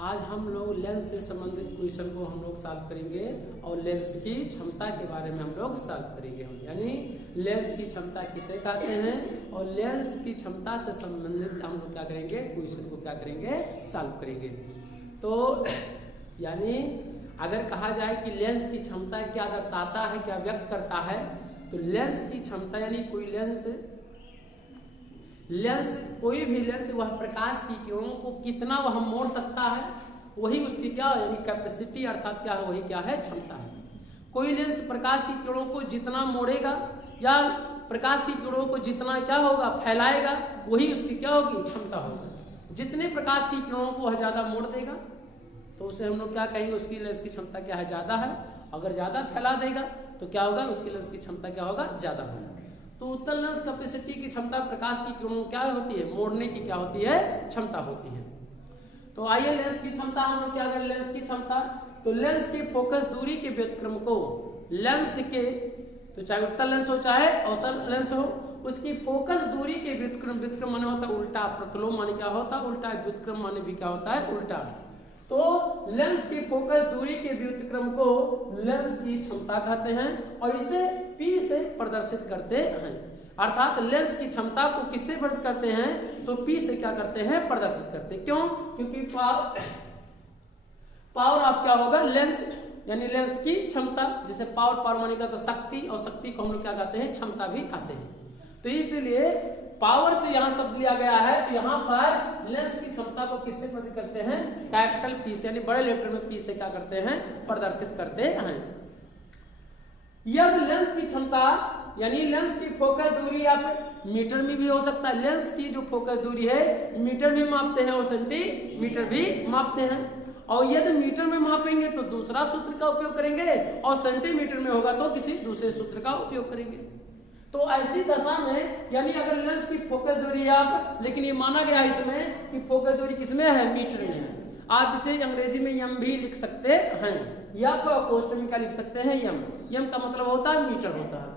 आज हम लोग लेंस से संबंधित क्वेश्चन को हम लोग सॉल्व करेंगे और लेंस की क्षमता के बारे में हम लोग सॉल्व करेंगे। यानी लेंस की क्षमता किसे कहते हैं और लेंस की क्षमता से संबंधित हम लोग क्या करेंगे, क्वेश्चन को क्या करेंगे, सॉल्व करेंगे। तो यानी अगर कहा जाए कि लेंस की क्षमता क्या दर्शाता है, क्या व्यक्त करता है, तो लेंस की क्षमता यानी कोई लेंस कोई भी लेंस वह प्रकाश की किरणों को कितना वह मोड़ सकता है, वही उसकी क्या यानी कैपेसिटी अर्थात क्या है, वही क्या है, क्षमता है। कोई लेंस प्रकाश की किरणों को जितना मोड़ेगा या प्रकाश की किरणों को जितना क्या होगा, फैलाएगा, वही उसकी क्या होगी, क्षमता होगी। जितने प्रकाश की किरणों को वह ज्यादा मोड़ देगा तो उसे हम लोग क्या कहेंगे, उसकी लेंस की क्षमता क्या है, ज्यादा है। अगर ज्यादा फैला देगा तो क्या होगा, उसकी लेंस की क्षमता क्या होगा, ज्यादा होगा। तो उत्तल लेंस कैपेसिटी की क्षमता प्रकाश की किरणों क्या होती है, मोड़ने की क्या होती है, क्षमता होती है। तो आइए लेंस की क्षमता हम लोग क्या करें, लेंस की क्षमता। तो लेंस की फोकस दूरी के व्युत्क्रम को लेंस के, तो चाहे उत्तल लेंस हो चाहे अवतल लेंस हो, उसकी फोकस दूरी के व्युत्क्रम माने होता है उल्टा, प्रतिलोम माने क्या होता है, उल्टा, व्युत्क्रम माने भी क्या होता है, उल्टा। तो लेंस की फोकस दूरी के व्युत्क्रम को लेंस की क्षमता कहते हैं और इसे P से प्रदर्शित करते हैं। अर्थात लेंस की क्षमता को किससे प्रदर्शित करते हैं, तो P से क्या करते हैं, प्रदर्शित करते हैं। क्यों? क्योंकि पावर ऑफ क्या होगा, लेंस यानी लेंस की क्षमता। जैसे पावर माने का तो शक्ति, और शक्ति को हम लोग क्या कहते हैं, क्षमता भी कहते हैं। तो इसलिए पावर से यहाँ शब्द लिया गया है, तो यहाँ पर लेंस की क्षमता को किससे प्रदर्शित करते हैं, कैपिटल P से यानी बड़े लेटर में P से क्या करते हैं, प्रदर्शित करते हैं। यदि लेंस की क्षमता यानी लेंस की फोकस दूरी आप मीटर में भी हो सकता है, लेंस की जो फोकस दूरी है मीटर में मापते हैं और सेंटीमीटर भी मापते हैं। और यदि मीटर में मापेंगे तो दूसरा सूत्र का उपयोग करेंगे और सेंटीमीटर में होगा तो किसी दूसरे सूत्र का उपयोग करेंगे। तो ऐसी दशा में यानी अगर लेंस की फोकस दूरी आप, लेकिन ये माना गया इसमें कि फोकस दूरी किसमें है, मीटर में है। आप इसे अंग्रेजी में यम भी लिख सकते हैं, या फिर कोष्ठ में क्या लिख सकते हैं, यम। यम का मतलब होता है मीटर होता है।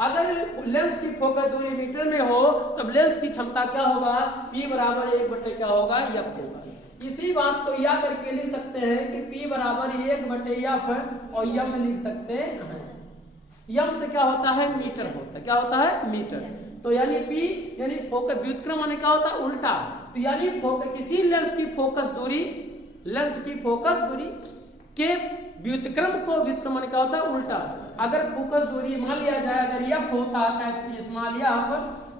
अगर लेंस की फोकस दूरी मीटर में हो तब लेंस की क्षमता क्या होगा, P बराबर 1 क्या होगा, F होगा। इसी बात को या करके लिख सकते हैं कि P बराबर 1/F और यम लिख सकते हैं। यम से क्या होता है, मीटर होता है, क्या होता है, मीटर। तो यानी P यानी फोकस व्युत्क्रम माने क्या होता है, उल्टा। तो यानी किसी लेंस की फोकस दूरी, लेंस की फोकस दूरी के व्युत्क्रम को, व्युत्क्रम माने क्या होता है, उल्टा। अगर फोकस दूरी मान लिया जाए अगर F होता है, स्मॉल F,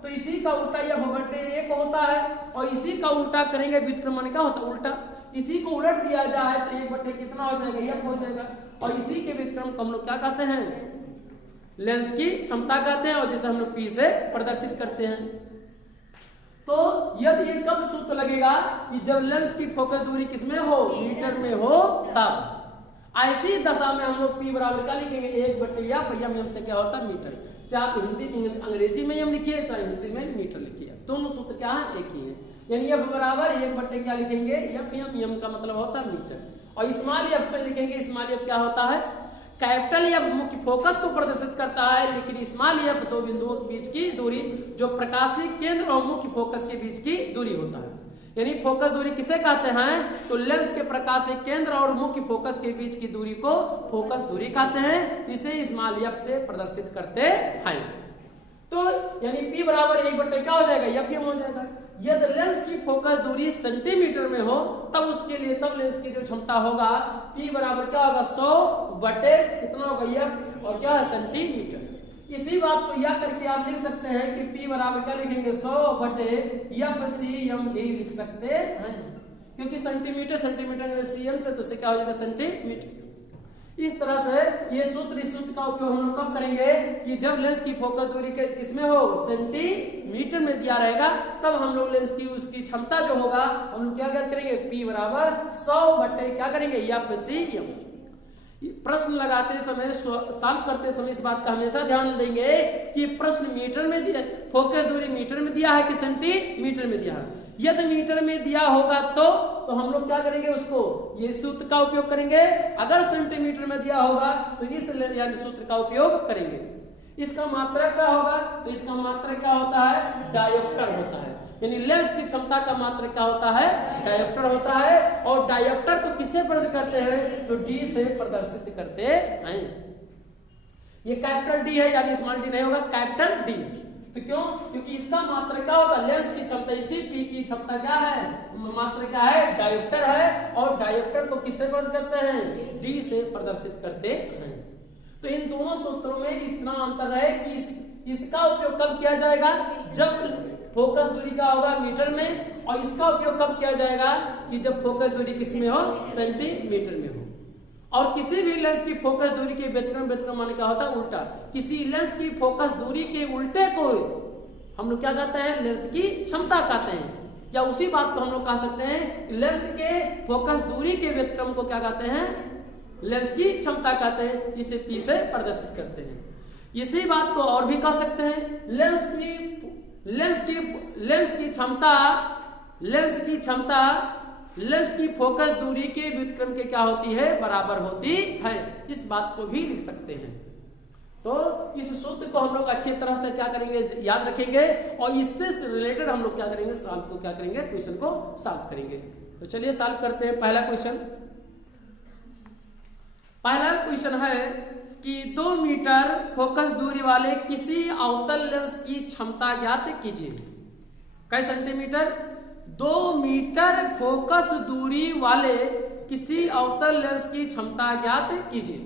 तो इसी का उल्टा F/1 होता है और इसी का उल्टा करेंगे, व्युत्क्रम माने क्या होता है, उल्टा। इसी को उलट दिया जाए तो 1/, कितना हो जाएगा, F हो जाएगा। और इसी के व्युत्क्रम को हम लोग क्या कहते हैं, लेंस की क्षमता कहते हैं और जैसे हम लोग P से प्रदर्शित करते हैं। तो यदि ये कब सूत्र लगेगा कि जब लेंस की फोकस दूरी किसमें हो, मीटर में हो, तब। ऐसी दशा में हम लोग P बराबर क्या लिखेंगे, 1/F, यम से क्या होता है, मीटर। चाहे आप हिंदी अंग्रेजी में यम लिखिए चाहे हिंदी में मीटर लिखिए, दोनों सूत्र क्या है, एक ही है। यानी F बराबर 1/, क्या लिखेंगे, F, यम का मतलब होता है मीटर। और स्मॉल F पे लिखेंगे, स्मॉल F क्या होता है, कैपिटल F मुख्य फोकस को प्रदर्शित करता है, लेकिन स्मॉल F दो बिंदुओं के बीच की दूरी, जो प्रकाशीय केंद्र और मुख्य फोकस के बीच की दूरी होता है। यानी फोकस दूरी किसे कहते हैं, तो लेंस के प्रकाशीय केंद्र और मुख्य फोकस के बीच की दूरी को फोकस दूरी कहते हैं। इसे स्मॉल F से प्रदर्शित करते हैं। तो यानी P बराबर 1/, क्या हो जाएगा, F हो जाएगा। यदि लेंस की फोकस दूरी सेंटीमीटर में हो तब उसके लिए, तब लेंस की जो क्षमता होगा P बराबर क्या होगा, 100/, कितना होगा, F, और क्या है, सेंटीमीटर। इसी बात को या करके आप लिख सकते हैं कि P बराबर क्या लिखेंगे, 100/F भी लिख सकते हैं, क्योंकि सेंटीमीटर में cm से, तो से क्या हो जाएगा, सेंटीमीटर। इस तरह से ये सूत्र, इस सूत्र का उपयोग हम लोग कब करेंगे कि जब लेंस की फोकस दूरी के इसमें हो, सेंटीमीटर में दिया रहेगा, तब हम लोग लेंस की उसकी क्षमता जो होगा हम लोग क्या करेंगे, P बराबर 100/, क्या करेंगे, F/cm। प्रश्न लगाते समय, सॉल्व करते समय इस बात का हमेशा ध्यान देंगे कि प्रश्न मीटर में दिया, फोकस दूरी मीटर में दिया है कि सेंटीमीटर में दिया है। यदि मीटर में दिया होगा तो हम लोग क्या करेंगे, उसको ये सूत्र का उपयोग करेंगे। अगर सेंटीमीटर में दिया होगा तो इस यानी सूत्र का उपयोग करेंगे। इसका मात्रक क्या होगा, तो इसका मात्रक क्या होता है, डायोप्टर होता है। यानी लेंस की क्षमता का मात्रक क्या होता है, डायोप्टर होता है। और डायोप्टर को किसे प्रदर्शित करते हैं, तो डी से प्रदर्शित करते हैं। ये कैपिटल डी है, यानी स्मॉल डी नहीं होगा, कैपिटल डी। तो क्यों, क्योंकि इसका मात्रक क्या होता है, लेंस की क्षमता, इसी पी की क्षमता क्या है, मात्रक क्या है, डायोप्टर है। और डायोप्टर को किससे प्रदर्शित करते हैं, डी से प्रदर्शित करते हैं। तो इन दोनों सूत्रों में इतना अंतर है कि इसका उपयोग कब किया जाएगा, जब फोकस दूरी का होगा मीटर में, और इसका उपयोग कब किया जाएगा कि जब फोकस दूरी किस में हो, सेंटीमीटर में हो। और किसी भी लेंस की फोकस दूरी के व्यतिक्रम माने क्या होता है, उल्टा। किसी लेंस की फोकस दूरी के उल्टे को हम लोग क्या कहते हैं, लेंस की क्षमता कहते हैं। या उसी बात को हम लोग कह सकते हैं, लेंस के फोकस दूरी के व्यतिक्रम को क्या कहते हैं, लेंस की क्षमता कहते हैं। इसे पी से प्रदर्शित करते हैं। इसी बात को और भी कह सकते हैं, लेंस की फोकस दूरी के व्युत्क्रम के क्या होती है, बराबर होती है। इस बात को भी लिख सकते हैं। तो इस सूत्र को हम लोग अच्छी तरह से क्या करेंगे, याद रखेंगे, और इससे रिलेटेड हम लोग क्या करेंगे, क्वेश्चन को सॉल्व करेंगे। तो चलिए सॉल्व करते हैं। पहला क्वेश्चन है कि 2 मीटर फोकस दूरी वाले किसी अवतल लेंस की क्षमता ज्ञात कीजिए। कई सेंटीमीटर, 2 मीटर फोकस दूरी वाले किसी अवतल लेंस की क्षमता ज्ञात कीजिए।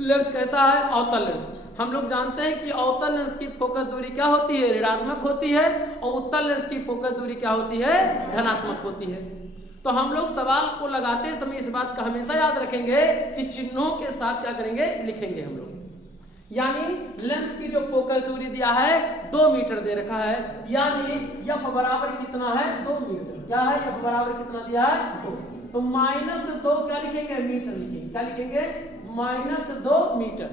लेंस कैसा है, अवतल लेंस। हम लोग जानते हैं कि अवतल लेंस की फोकस दूरी क्या होती है, ऋणात्मक होती है, और उत्तल लेंस की फोकस दूरी क्या होती है, धनात्मक होती है। तो हम लोग सवाल को लगाते समय इस बात का हमेशा याद रखेंगे कि चिन्हों के साथ क्या करेंगे, लिखेंगे हम लोग। यानी लेंस की जो फोकस दूरी दिया है 2 मीटर दे रखा है, यानी एफ बराबर कितना है, 2 मीटर। क्या है, एफ बराबर कितना दिया है, 2। तो -2 क्या लिखेंगे, मीटर लिखेंगे। क्या लिखेंगे, -2 मीटर।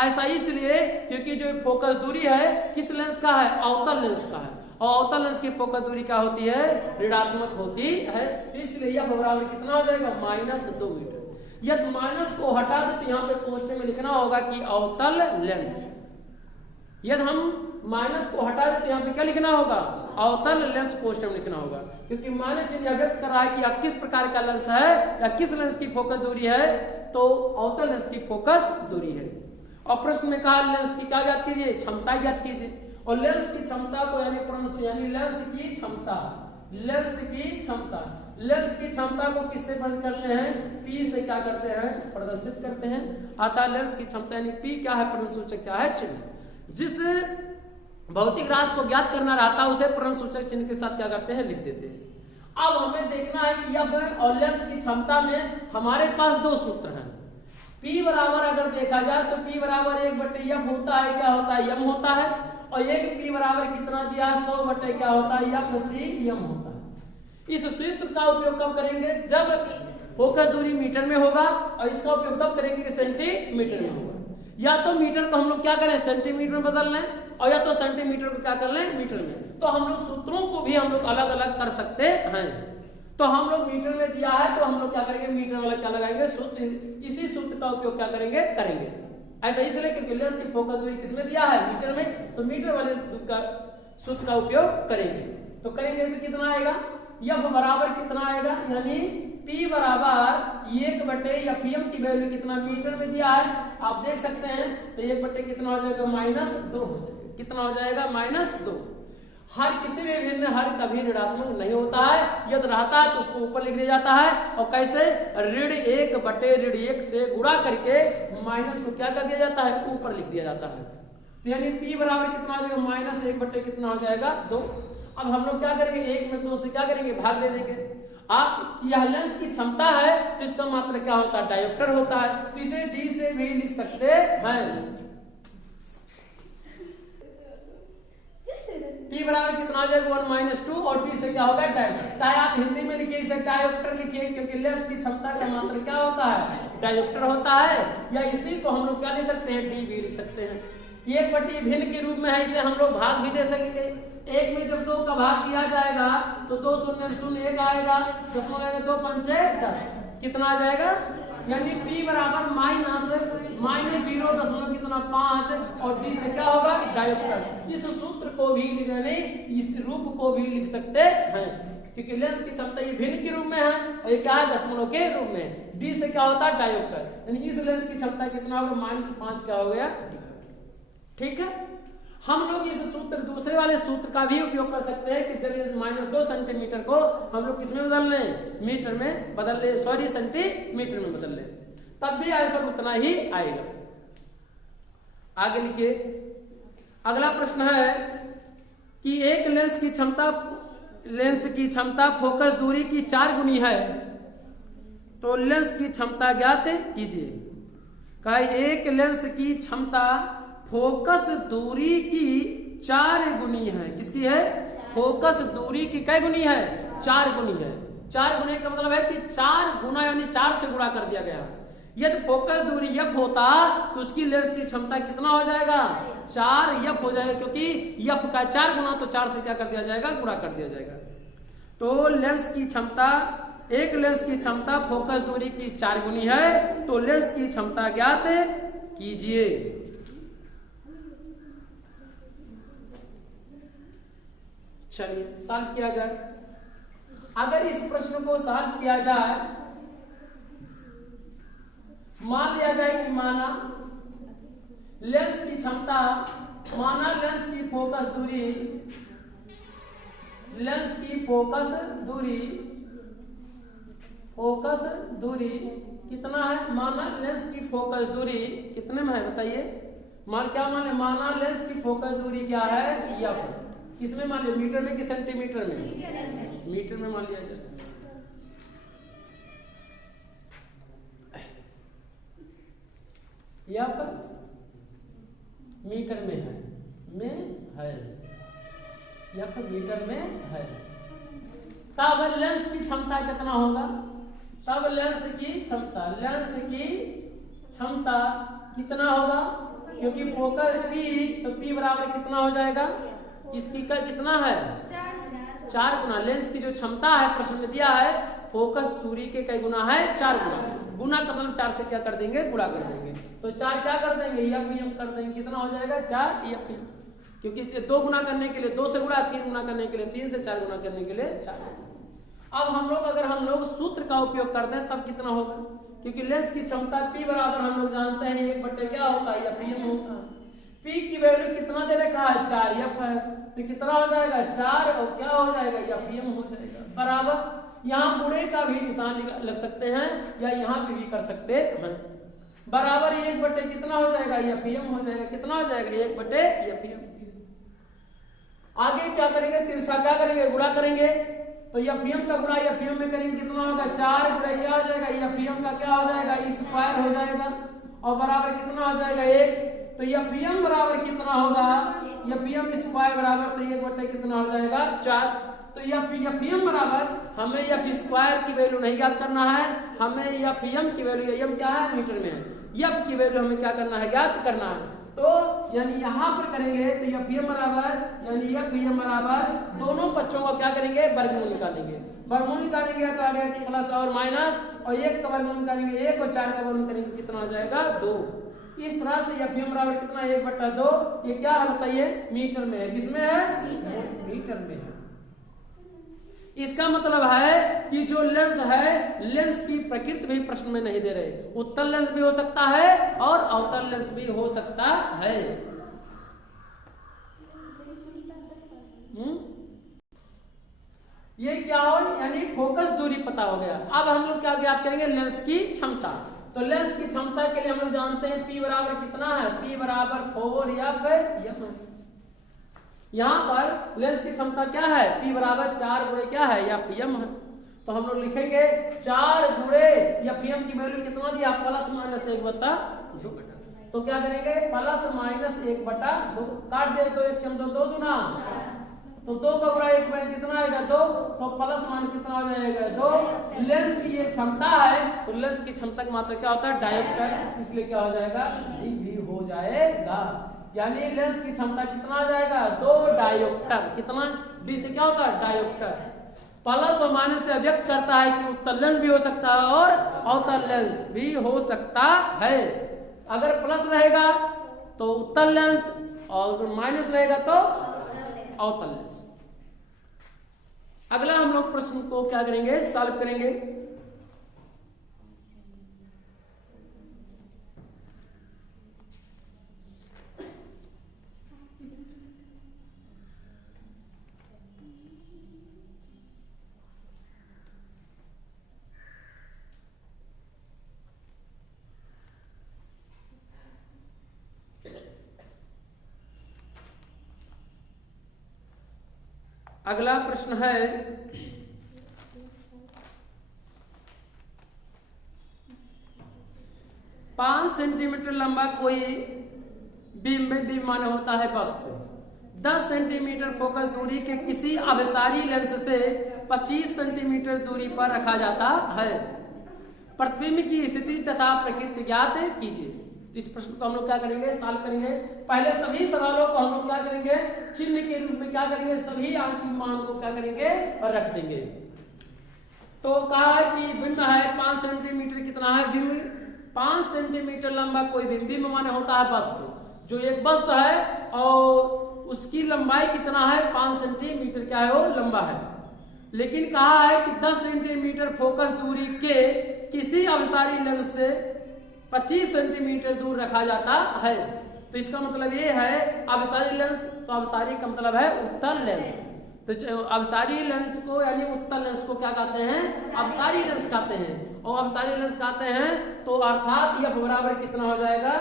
ऐसा इसलिए क्योंकि जो फोकस दूरी है किस लेंस का है, अवतल लेंस का है, और अवतल लेंस की फोकस दूरी क्या होती है, ऋणात्मक होती है। इसलिए एफ बराबर कितना हो जाएगा, -2 मीटर। यदि माइनस को हटा दे तो यहाँ पे कोष्टक में लिखना होगा कि अवतल लेंस। यदि हम माइनस को हटा दे तो यहाँ पे क्या लिखना होगा, अवतल लेंस कोष्टक में लिखना होगा, क्योंकि माइनस चिन्ह व्यक्त कर रहा है कि आप किस प्रकार का लेंस है या किस लेंस की फोकस दूरी है, तो अवतल लेंस की फोकस दूरी है। और प्रश्न में कहा लेंस की क्या ज्ञात कीजिए, क्षमता ज्ञात कीजिए। और लेंस की क्षमता को यानी लेंस की क्षमता को किससे प्रदर्शित करते हैं, पी से क्या करते हैं, प्रदर्शित करते हैं। अतः लेंस की क्षमता यानी पी क्या है, प्रश्नसूचक क्या है, चिन्ह। जिस भौतिक राशि को ज्ञात करना रहता है उसे प्रश्नसूचक चिन्ह के साथ क्या करते हैं, लिख देते हैं। अब हमें देखना है कि अब और लेंस की क्षमता में हमारे पास 2 सूत्र हैं। P बराबर अगर देखा जाए तो P बराबर 1/f होता है, क्या होता है, m होता है। और एक P बराबर कितना दिया, 100 क्या होता है, m होता है। इस सूत्र का उपयोग कब करेंगे, जब फोकस दूरी मीटर में होगा, और इसका उपयोग कब करेंगे, सेंटीमीटर में होगा। या तो मीटर को हम लोग क्या करें, सेंटीमीटर में बदल लें, और या तो सेंटीमीटर को क्या कर लें, मीटर में। तो हम लोग सूत्रों को भी हम लोग अलग अलग कर सकते हैं। तो हम लोग मीटर में दिया है तो हम लोग क्या करेंगे, मीटर वाला क्या लगाएंगे, सूत्र। इसी सूत्र का उपयोग क्या करेंगे, ऐसा इसलिए क्योंकि लेंस की फोकस दूरी किसमें दिया है, मीटर में, तो मीटर वाले सूत्र का उपयोग करेंगे। तो करेंगे तो कितना आएगा, एफ बराबर कितना आएगा, यानी P बराबर 1/Fm की वैल्यू कितना मीटर में दिया है, आप देख सकते हैं। तो 1 कितना हो जाएगा, -2 हो जाएगा। कितना हो जाएगा, -2। हर किसी भी भिन्न हर कभी ऋणात्मक नहीं होता है। यदि रहता है तो उसको ऊपर लिख दिया जाता है, और कैसे, ऋण 1 से गुणा करके माइनस को क्या कर दिया जाता है, ऊपर लिख दिया जाता है। तो यानी P बराबर कितना हो जाएगा, -1 कितना हो जाएगा, 2। अब हम लोग क्या करेंगे, 1 में 2 से क्या करेंगे, भाग दे देंगे। आप यह लेंस की क्षमता है तो इसका मात्रक क्या होता है, डायोप्टर होता है। तो इसे D से भी लिख सकते हैं। P बराबर कितना हो जाएगा, 1 - 2, और D से क्या होगा, डायोप्टर। चाहे आप हिंदी में लिखिए इसे डायोप्टर लिखिए, क्योंकि लेंस की क्षमता का मात्रक क्या होता है, डायोप्टर होता है। या इसी को हम लोग क्या लिख सकते हैं, D भी लिख सकते हैं। 1 भिन्न के रूप में है, इसे हम लोग भाग भी दे सकेंगे। 1 में जब 2 का भाग दिया जाएगा तो 2 0 0 1 आएगा, 10 में 2 5 10, कितना आ जाएगा, यानी P बराबर माइनस 0.5 और D से क्या होगा डायोप्टर। इस सूत्र को भी यानी इस रूप को भी लिख सकते हैं क्योंकि लेंस की क्षमता ये भिन्न के रूप में है और ये क्या है दशमलव के रूप में। D से क्या होता है डायोप्टर, यानी इस लेंस की क्षमता कितना होगा -5 क्या हो गया। ठीक है, हम लोग इस सूत्र दूसरे वाले सूत्र का भी उपयोग कर सकते हैं कि चलिए -2 सेंटीमीटर को हम लोग किसमें बदल लें, मीटर में बदल ले, सॉरी सेंटीमीटर में बदल लें, तब भी आंसर उतना ही आएगा। आगे लिखिए, अगला प्रश्न है कि एक लेंस की क्षमता फोकस दूरी की 4 गुनी है, तो लेंस की क्षमता ज्ञात कीजिए। कहा एक लेंस की क्षमता फोकस दूरी की 4 गुनी है। किसकी है, फोकस दूरी की कै गुनी है, 4 गुनी है। 4 गुने का मतलब है कि 4 गुना यानी 4 से गुणा कर दिया गया। यदि फोकस दूरी f होता तो उसकी लेंस की क्षमता कितना हो जाएगा, 4f हो जाएगा, क्योंकि f का 4 गुना तो 4 से क्या कर दिया जाएगा, गुणा कर दिया जाएगा। तो लेंस की क्षमता, एक लेंस की क्षमता फोकस दूरी की 4 गुनी है, तो लेंस की क्षमता ज्ञात कीजिए। चलिए सॉल्व किया जाए। अगर इस प्रश्न को सॉल्व किया जाए, मान लिया जाए कि माना लेंस की क्षमता, माना लेंस की फोकस दूरी, लेंस की फोकस दूरी कितना है, माना लेंस की फोकस दूरी कितने में है बताइए। माना लेंस की फोकस दूरी क्या है, यह किसमें मान लिया, मीटर में कि सेंटीमीटर में, मीटर में मान लिया जाए। यहाँ पर मीटर में है, यहाँ पर मीटर में है। तब लेंस की क्षमता कितना होगा, तब लेंस की क्षमता कितना होगा, क्योंकि फोकस P, तो P बराबर कितना हो जाएगा, इसकी का कितना है 4 गुना। लेंस की जो क्षमता है प्रश्न में दिया है फोकस दूरी के कई गुना है, 4 गुना। गुना का मतलब 4 से क्या कर देंगे, गुणा कर देंगे। तो 4 क्या कर देंगे, एफएम कर देंगे, कितना हो जाएगा 4 एफएम, क्योंकि 2 गुना करने के लिए 2 से गुणा, 3 गुना करने के लिए 3 से, 4 गुना करने के लिए 4 से। अब अगर हम लोग सूत्र का उपयोग करते हैं तब कितना होगा, क्योंकि लेंस की क्षमता P बराबर हम लोग जानते हैं 1/, क्या होता है, एफएम होता है। P की वैल्यू कितना दे रखा है, 4f है, तो कितना हो जाएगा 4 और क्या हो जाएगा, एफएम हो जाएगा। बराबर यहाँ गुणे का भी निशान लग सकते हैं या यहाँ पे भी कर सकते हैं। बराबर 1/, कितना हो जाएगा, एफएम हो जाएगा, कितना हो जाएगा 1/, एफएम। आगे क्या करेंगे, तिरछा क्या करेंगे, गुणा करेंगे, तो एफएम का गुणा एफएम में करेंगे, कितना होगा 4 गुणा क्या हो जाएगा, एफएम का क्या हो जाएगा, स्क्वायर हो जाएगा, और बराबर कितना हो जाएगा 1। तो एफएम बराबर कितना होगा, एफएम स्क्वायर बराबर, तो 1/, कितना हो जाएगा 4। तो एफएम बराबर, हमें एफ स्क्वायर की वैल्यू नहीं ज्ञात करना है, हमें एफएम की वैल्यू, एम क्या है मीटर में है, एफ की वैल्यू हमें क्या करना है, ज्ञात करना है। तो यानी यहाँ पर करेंगे तो एफएम बराबर, यानी एफएम बराबर दोनों पक्षों का क्या करेंगे, वर्गमूल निकालेंगे। वर्गमूल निकालेंगे तो आगे प्लस और माइनस, और 1 का वर्गमूल निकालेंगे 1 और 4 का वर्गमूल करेंगे, कितना हो जाएगा 2। इस तरह से एफएम बराबर कितना 1/2, ये क्या है बताइए, मीटर में है, किसमें है, मीटर में है। इसका मतलब है कि जो लेंस है, लेंस की प्रकृति भी प्रश्न में नहीं दे रहे, उत्तल लेंस भी हो सकता है और अवतल लेंस भी हो सकता है। ये क्या हो, यानी फोकस दूरी पता हो गया। अब हम लोग क्या ज्ञात करेंगे, लेंस की क्षमता। तो लेंस की क्षमता के लिए हम लोग जानते हैं P बराबर कितना है, P बराबर 4f। यहाँ पर लेंस की क्षमता क्या है, P बराबर 4 गुणे क्या है, एफएम है। तो हम लोग लिखेंगे 4 गुणे एफएम की वैल्यू कितना दिया, +-1/2। तो क्या करेंगे, +-1/2 काट दे, तो 1 2 2 दूना, तो 2 का गुणा 1 में कितना आएगा 2, तो प्लस माइनस कितना हो जाएगा 2। लेंस की ये क्षमता है, तो लेंस की क्षमता की मात्रा क्या होता है, डायोप्टर, इसलिए क्या हो जाएगा, भी हो जाएगा। यानी लेंस की क्षमता कितना आ जाएगा, 2 डायोप्टर। कितना, डी से क्या होता है, डायोप्टर। प्लस और माइनस से व्यक्त करता है कि उत्तल लेंस भी हो सकता है और अवतल लेंस भी हो सकता है। अगर प्लस रहेगा तो उत्तल लेंस और माइनस रहेगा तो अवतल लेंस। अगला हम लोग प्रश्न को क्या करेंगे, सॉल्व करेंगे। अगला प्रश्न है 5 सेंटीमीटर लंबा कोई बीम माने होता है वस्तु 10 सेंटीमीटर फोकस दूरी के किसी अभिसारी लेंस से 25 सेंटीमीटर दूरी पर रखा जाता है। प्रतिबिंब की स्थिति तथा प्रकृति ज्ञात कीजिए। इस प्रश्न को हम लोग क्या करेंगे, सॉल्व करेंगे। पहले सभी सवालों को हम लोग क्या करेंगे, चिन्ह के रूप में क्या करेंगे, सभी अंतिम मान को क्या करेंगे और रख देंगे। तो कहा कि बिंब है 5 सेंटीमीटर, कितना है बिंब 5 सेंटीमीटर लंबा कोई बिंब, बिंब माने होता है वस्तु, जो एक वस्तु है और उसकी लंबाई कितना है 5 सेंटीमीटर क्या है वो लंबा है। लेकिन कहा है कि 10 सेंटीमीटर फोकस दूरी के किसी अभिसारी लेंस से 25 सेंटीमीटर दूर रखा जाता है। तो इसका मतलब ये है अभिसारी लेंस, तो अभिसारी का मतलब है उत्तल लेंस। तो अभिसारी लेंस को यानी उत्तल लेंस को क्या कहते हैं, अभिसारी लेंस कहते हैं। और अभिसारी लेंस कहते हैं तो अर्थात यह बराबर कितना हो जाएगा,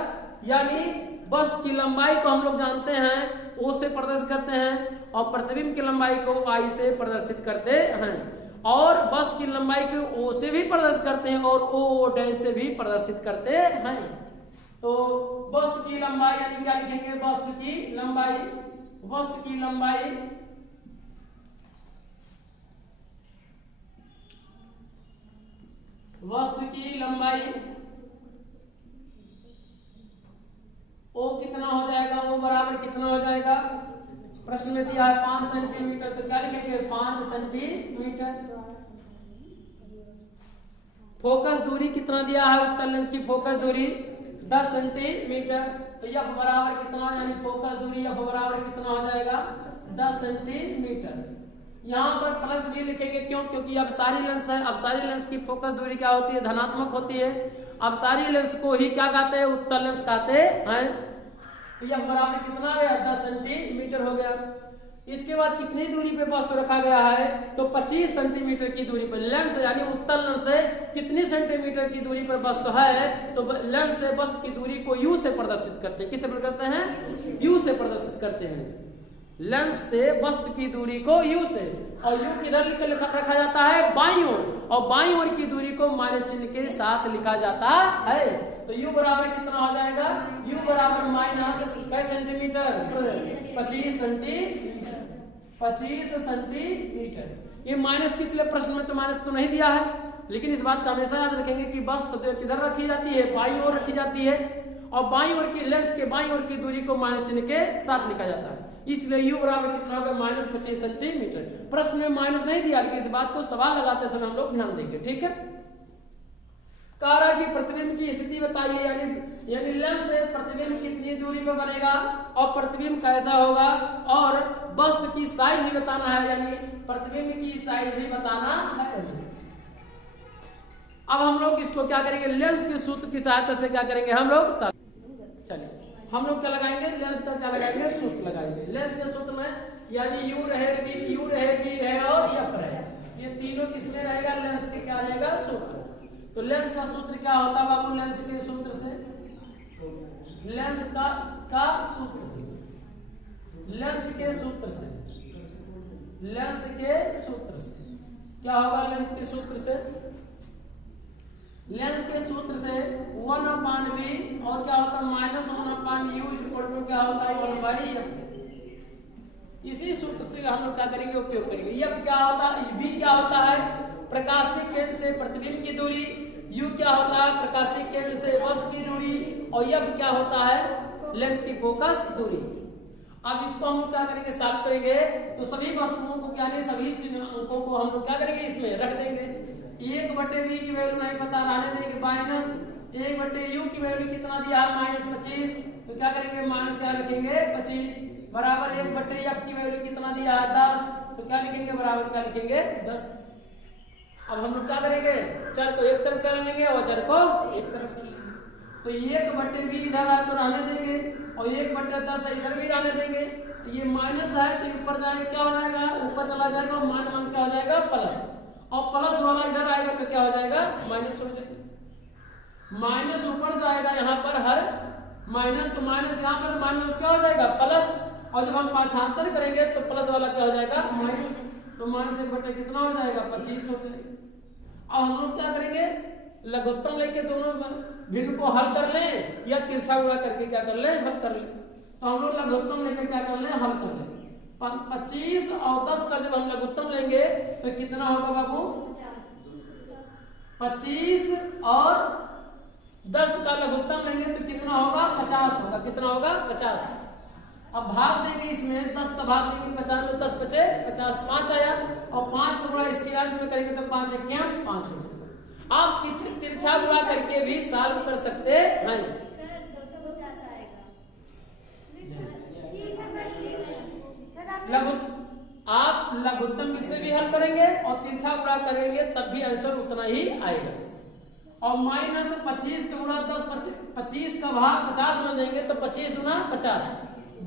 यानी वस्तु की लंबाई को हम लोग जानते हैं ओ से प्रदर्शित करते हैं और प्रतिबिंब की लंबाई को आई से प्रदर्शित करते हैं, और वस्तु की लंबाई को ओ से भी प्रदर्शित करते हैं और ओ डैश से भी प्रदर्शित करते हैं। तो वस्तु की लंबाई यानी क्या लिखेंगे, वस्तु की लंबाई, वस्तु की लंबाई वस्तु की लंबाई ओ कितना हो जाएगा, ओ बराबर कितना हो जाएगा, प्रश्न में दिया है 5 सेंटीमीटर, तो क्या लिखेंगे 5 सेंटीमीटर। फोकस दूरी कितना दिया है, उत्तल लेंस की फोकस दूरी 10 सेंटीमीटर, तो यह बराबर कितना, यानी फोकस दूरी यह बराबर कितना हो जाएगा 10 सेंटीमीटर। यहाँ पर प्लस भी लिखेंगे, क्यों, क्योंकि अभिसारी लेंस है। अभिसारी लेंस की फोकस दूरी क्या होती है, धनात्मक होती है। अभिसारी लेंस को ही क्या कहते हैं, उत्तल लेंस कहते हैं। तो यह बराबर कितना आ गया 10 सेंटीमीटर हो गया। इसके बाद कितनी दूरी पे वस्तु रखा गया है, तो 25 सेंटीमीटर की दूरी पर लेंस यानी उत्तल लेंस से कितनी सेंटीमीटर की दूरी पर वस्तु है, तो लेंस से वस्तु की दूरी को यू से प्रदर्शित करते हैं। किससे प्रदर्शित करते हैं, यू से प्रदर्शित करते हैं। लेंस से वस्तु की दूरी को यू से, और यू किधर रखा जाता है, बाईं ओर, और बाईं ओर की दूरी को माइनस चिन्ह के साथ लिखा जाता है। तो यू बराबर कितना हो जाएगा, यू बराबर माइनस कैसे सेंटीमीटर 25 सेंटीमीटर, 25 सेंटीमीटर। ये माइनस किस लिए, प्रश्न में तो माइनस तो नहीं दिया है, लेकिन इस बात का हमेशा याद रखेंगे कि वस्तु किधर रखी जाती है, बाईं ओर रखी जाती है, और बाईं ओर की लेंस के बाईं ओर की दूरी को माइनस चिन्ह के साथ लिखा जाता है। इसलिए यू बराबर कितना होगा -25 सेंटीमीटर। प्रश्न में माइनस नहीं दिया, लेकिन इस बात को सवाल लगाते समय हम लोग ध्यान देंगे, ठीक है। कह रहा कि प्रतिबिंब की स्थिति बताइए, यानी लेंस से प्रतिबिंब कितनी दूरी पर बनेगा और प्रतिबिंब कैसा होगा, और वस्तु की साइज भी बताना है, यानी प्रतिबिंब की साइज भी बताना है। अब हम लोग इसको क्या करेंगे, लेंस के सूत्र की सहायता से क्या करेंगे हम लोग, चलिए हम लोग क्या लगाएंगे, लेंस का क्या लगाएंगे, सूत्र लगाएंगे। लेंस के सूत्र में यानी यू रहे, बी रहे और एफ रहे, ये तीनों किसमें रहेगा, लेंस के क्या रहेगा, सूत्र। तो लेंस का सूत्र क्या होता है बाबू, लेंस के सूत्र से, लेंस का सूत्र से, लेंस के सूत्र से, लेंस के सूत्र से क्या होगा, लेंस के सूत्र से, लेंस के सूत्र से 1/v और क्या होता है -1/u क्या होता है 1/f। इसी सूत्र से हम लोग क्या करेंगे, उपयोग करेंगे। यह क्या होता है, v क्या होता है, प्रकाशीय केंद्र से प्रतिबिंब की दूरी, u क्या होता है, प्रकाशीय केंद्र से वस्तु की दूरी, और यह क्या होता है, लेंस की फोकस दूरी। अब इसको हम लोग क्या करेंगे, सॉल्व करेंगे तो सभी वस्तुओं को क्या नहीं, सभी अंकों को हम लोग क्या करेंगे, इसमें रख देंगे। 1/v की वैल्यू नहीं पता, रहने देंगे, माइनस 1/u की वैल्यू कितना दिया है, -25, तो क्या करेंगे, माइनस क्या रखेंगे 25, बराबर 1/f की वैल्यू कितना दिया है 10, तो क्या लिखेंगे, बराबर क्या लिखेंगे 10। अब हम लोग क्या करेंगे, चर को एक तरफ कर लेंगे और चर को एक तरफ कर लेंगे। तो 1/v इधर है तो रहने देंगे और 1/10 इधर भी रहने देंगे। ये माइनस है तो ऊपर जाएगा, क्या हो जाएगा, ऊपर चला जाएगा और मान मान क्या हो जाएगा, प्लस, और प्लस वाला इधर आएगा तो क्या हो जाएगा, माइनस हो जाएगा। माइनस ऊपर जाएगा यहाँ पर हर माइनस, तो माइनस यहाँ पर माइनस क्या हो जाएगा, प्लस, और जब हम पाछांतर करेंगे तो प्लस वाला क्या हो जाएगा, माइनस, तो माइनस 1/, कितना हो जाएगा 25 हो जाएगा। अब हम लोग क्या करेंगे, लघुत्तम लेके दोनों भिन्न को हल कर लें या तिरछा गुणा करके क्या कर ले, हल कर ले। तो हम लोग लघुत्तम लेकर क्या कर ले, हल कर ले। 25 और 10 का जब हम लघुत्तम लेंगे तो कितना होगा बाबू, 25 और 10 का लघुत्तम लेंगे तो कितना होगा, 50 होगा, कितना होगा 50। अब भाग देंगे, इसमें 10 का भाग देंगे 50 में, 10 बचे 50, 5 आया, और 5 का गुणा इसके अंश में करेंगे तो 5 1 5 हो जाएगा। आप तिरछा गुणा करके भी सॉल्व कर सकते हैं। आप लघुत्तम से भी हल करेंगे और तिरछा गुणा करेंगे तब भी आंसर उतना ही आएगा। और -25 का गुणा 10, 25 का भाग 50 में देंगे तो 25 दूना 50,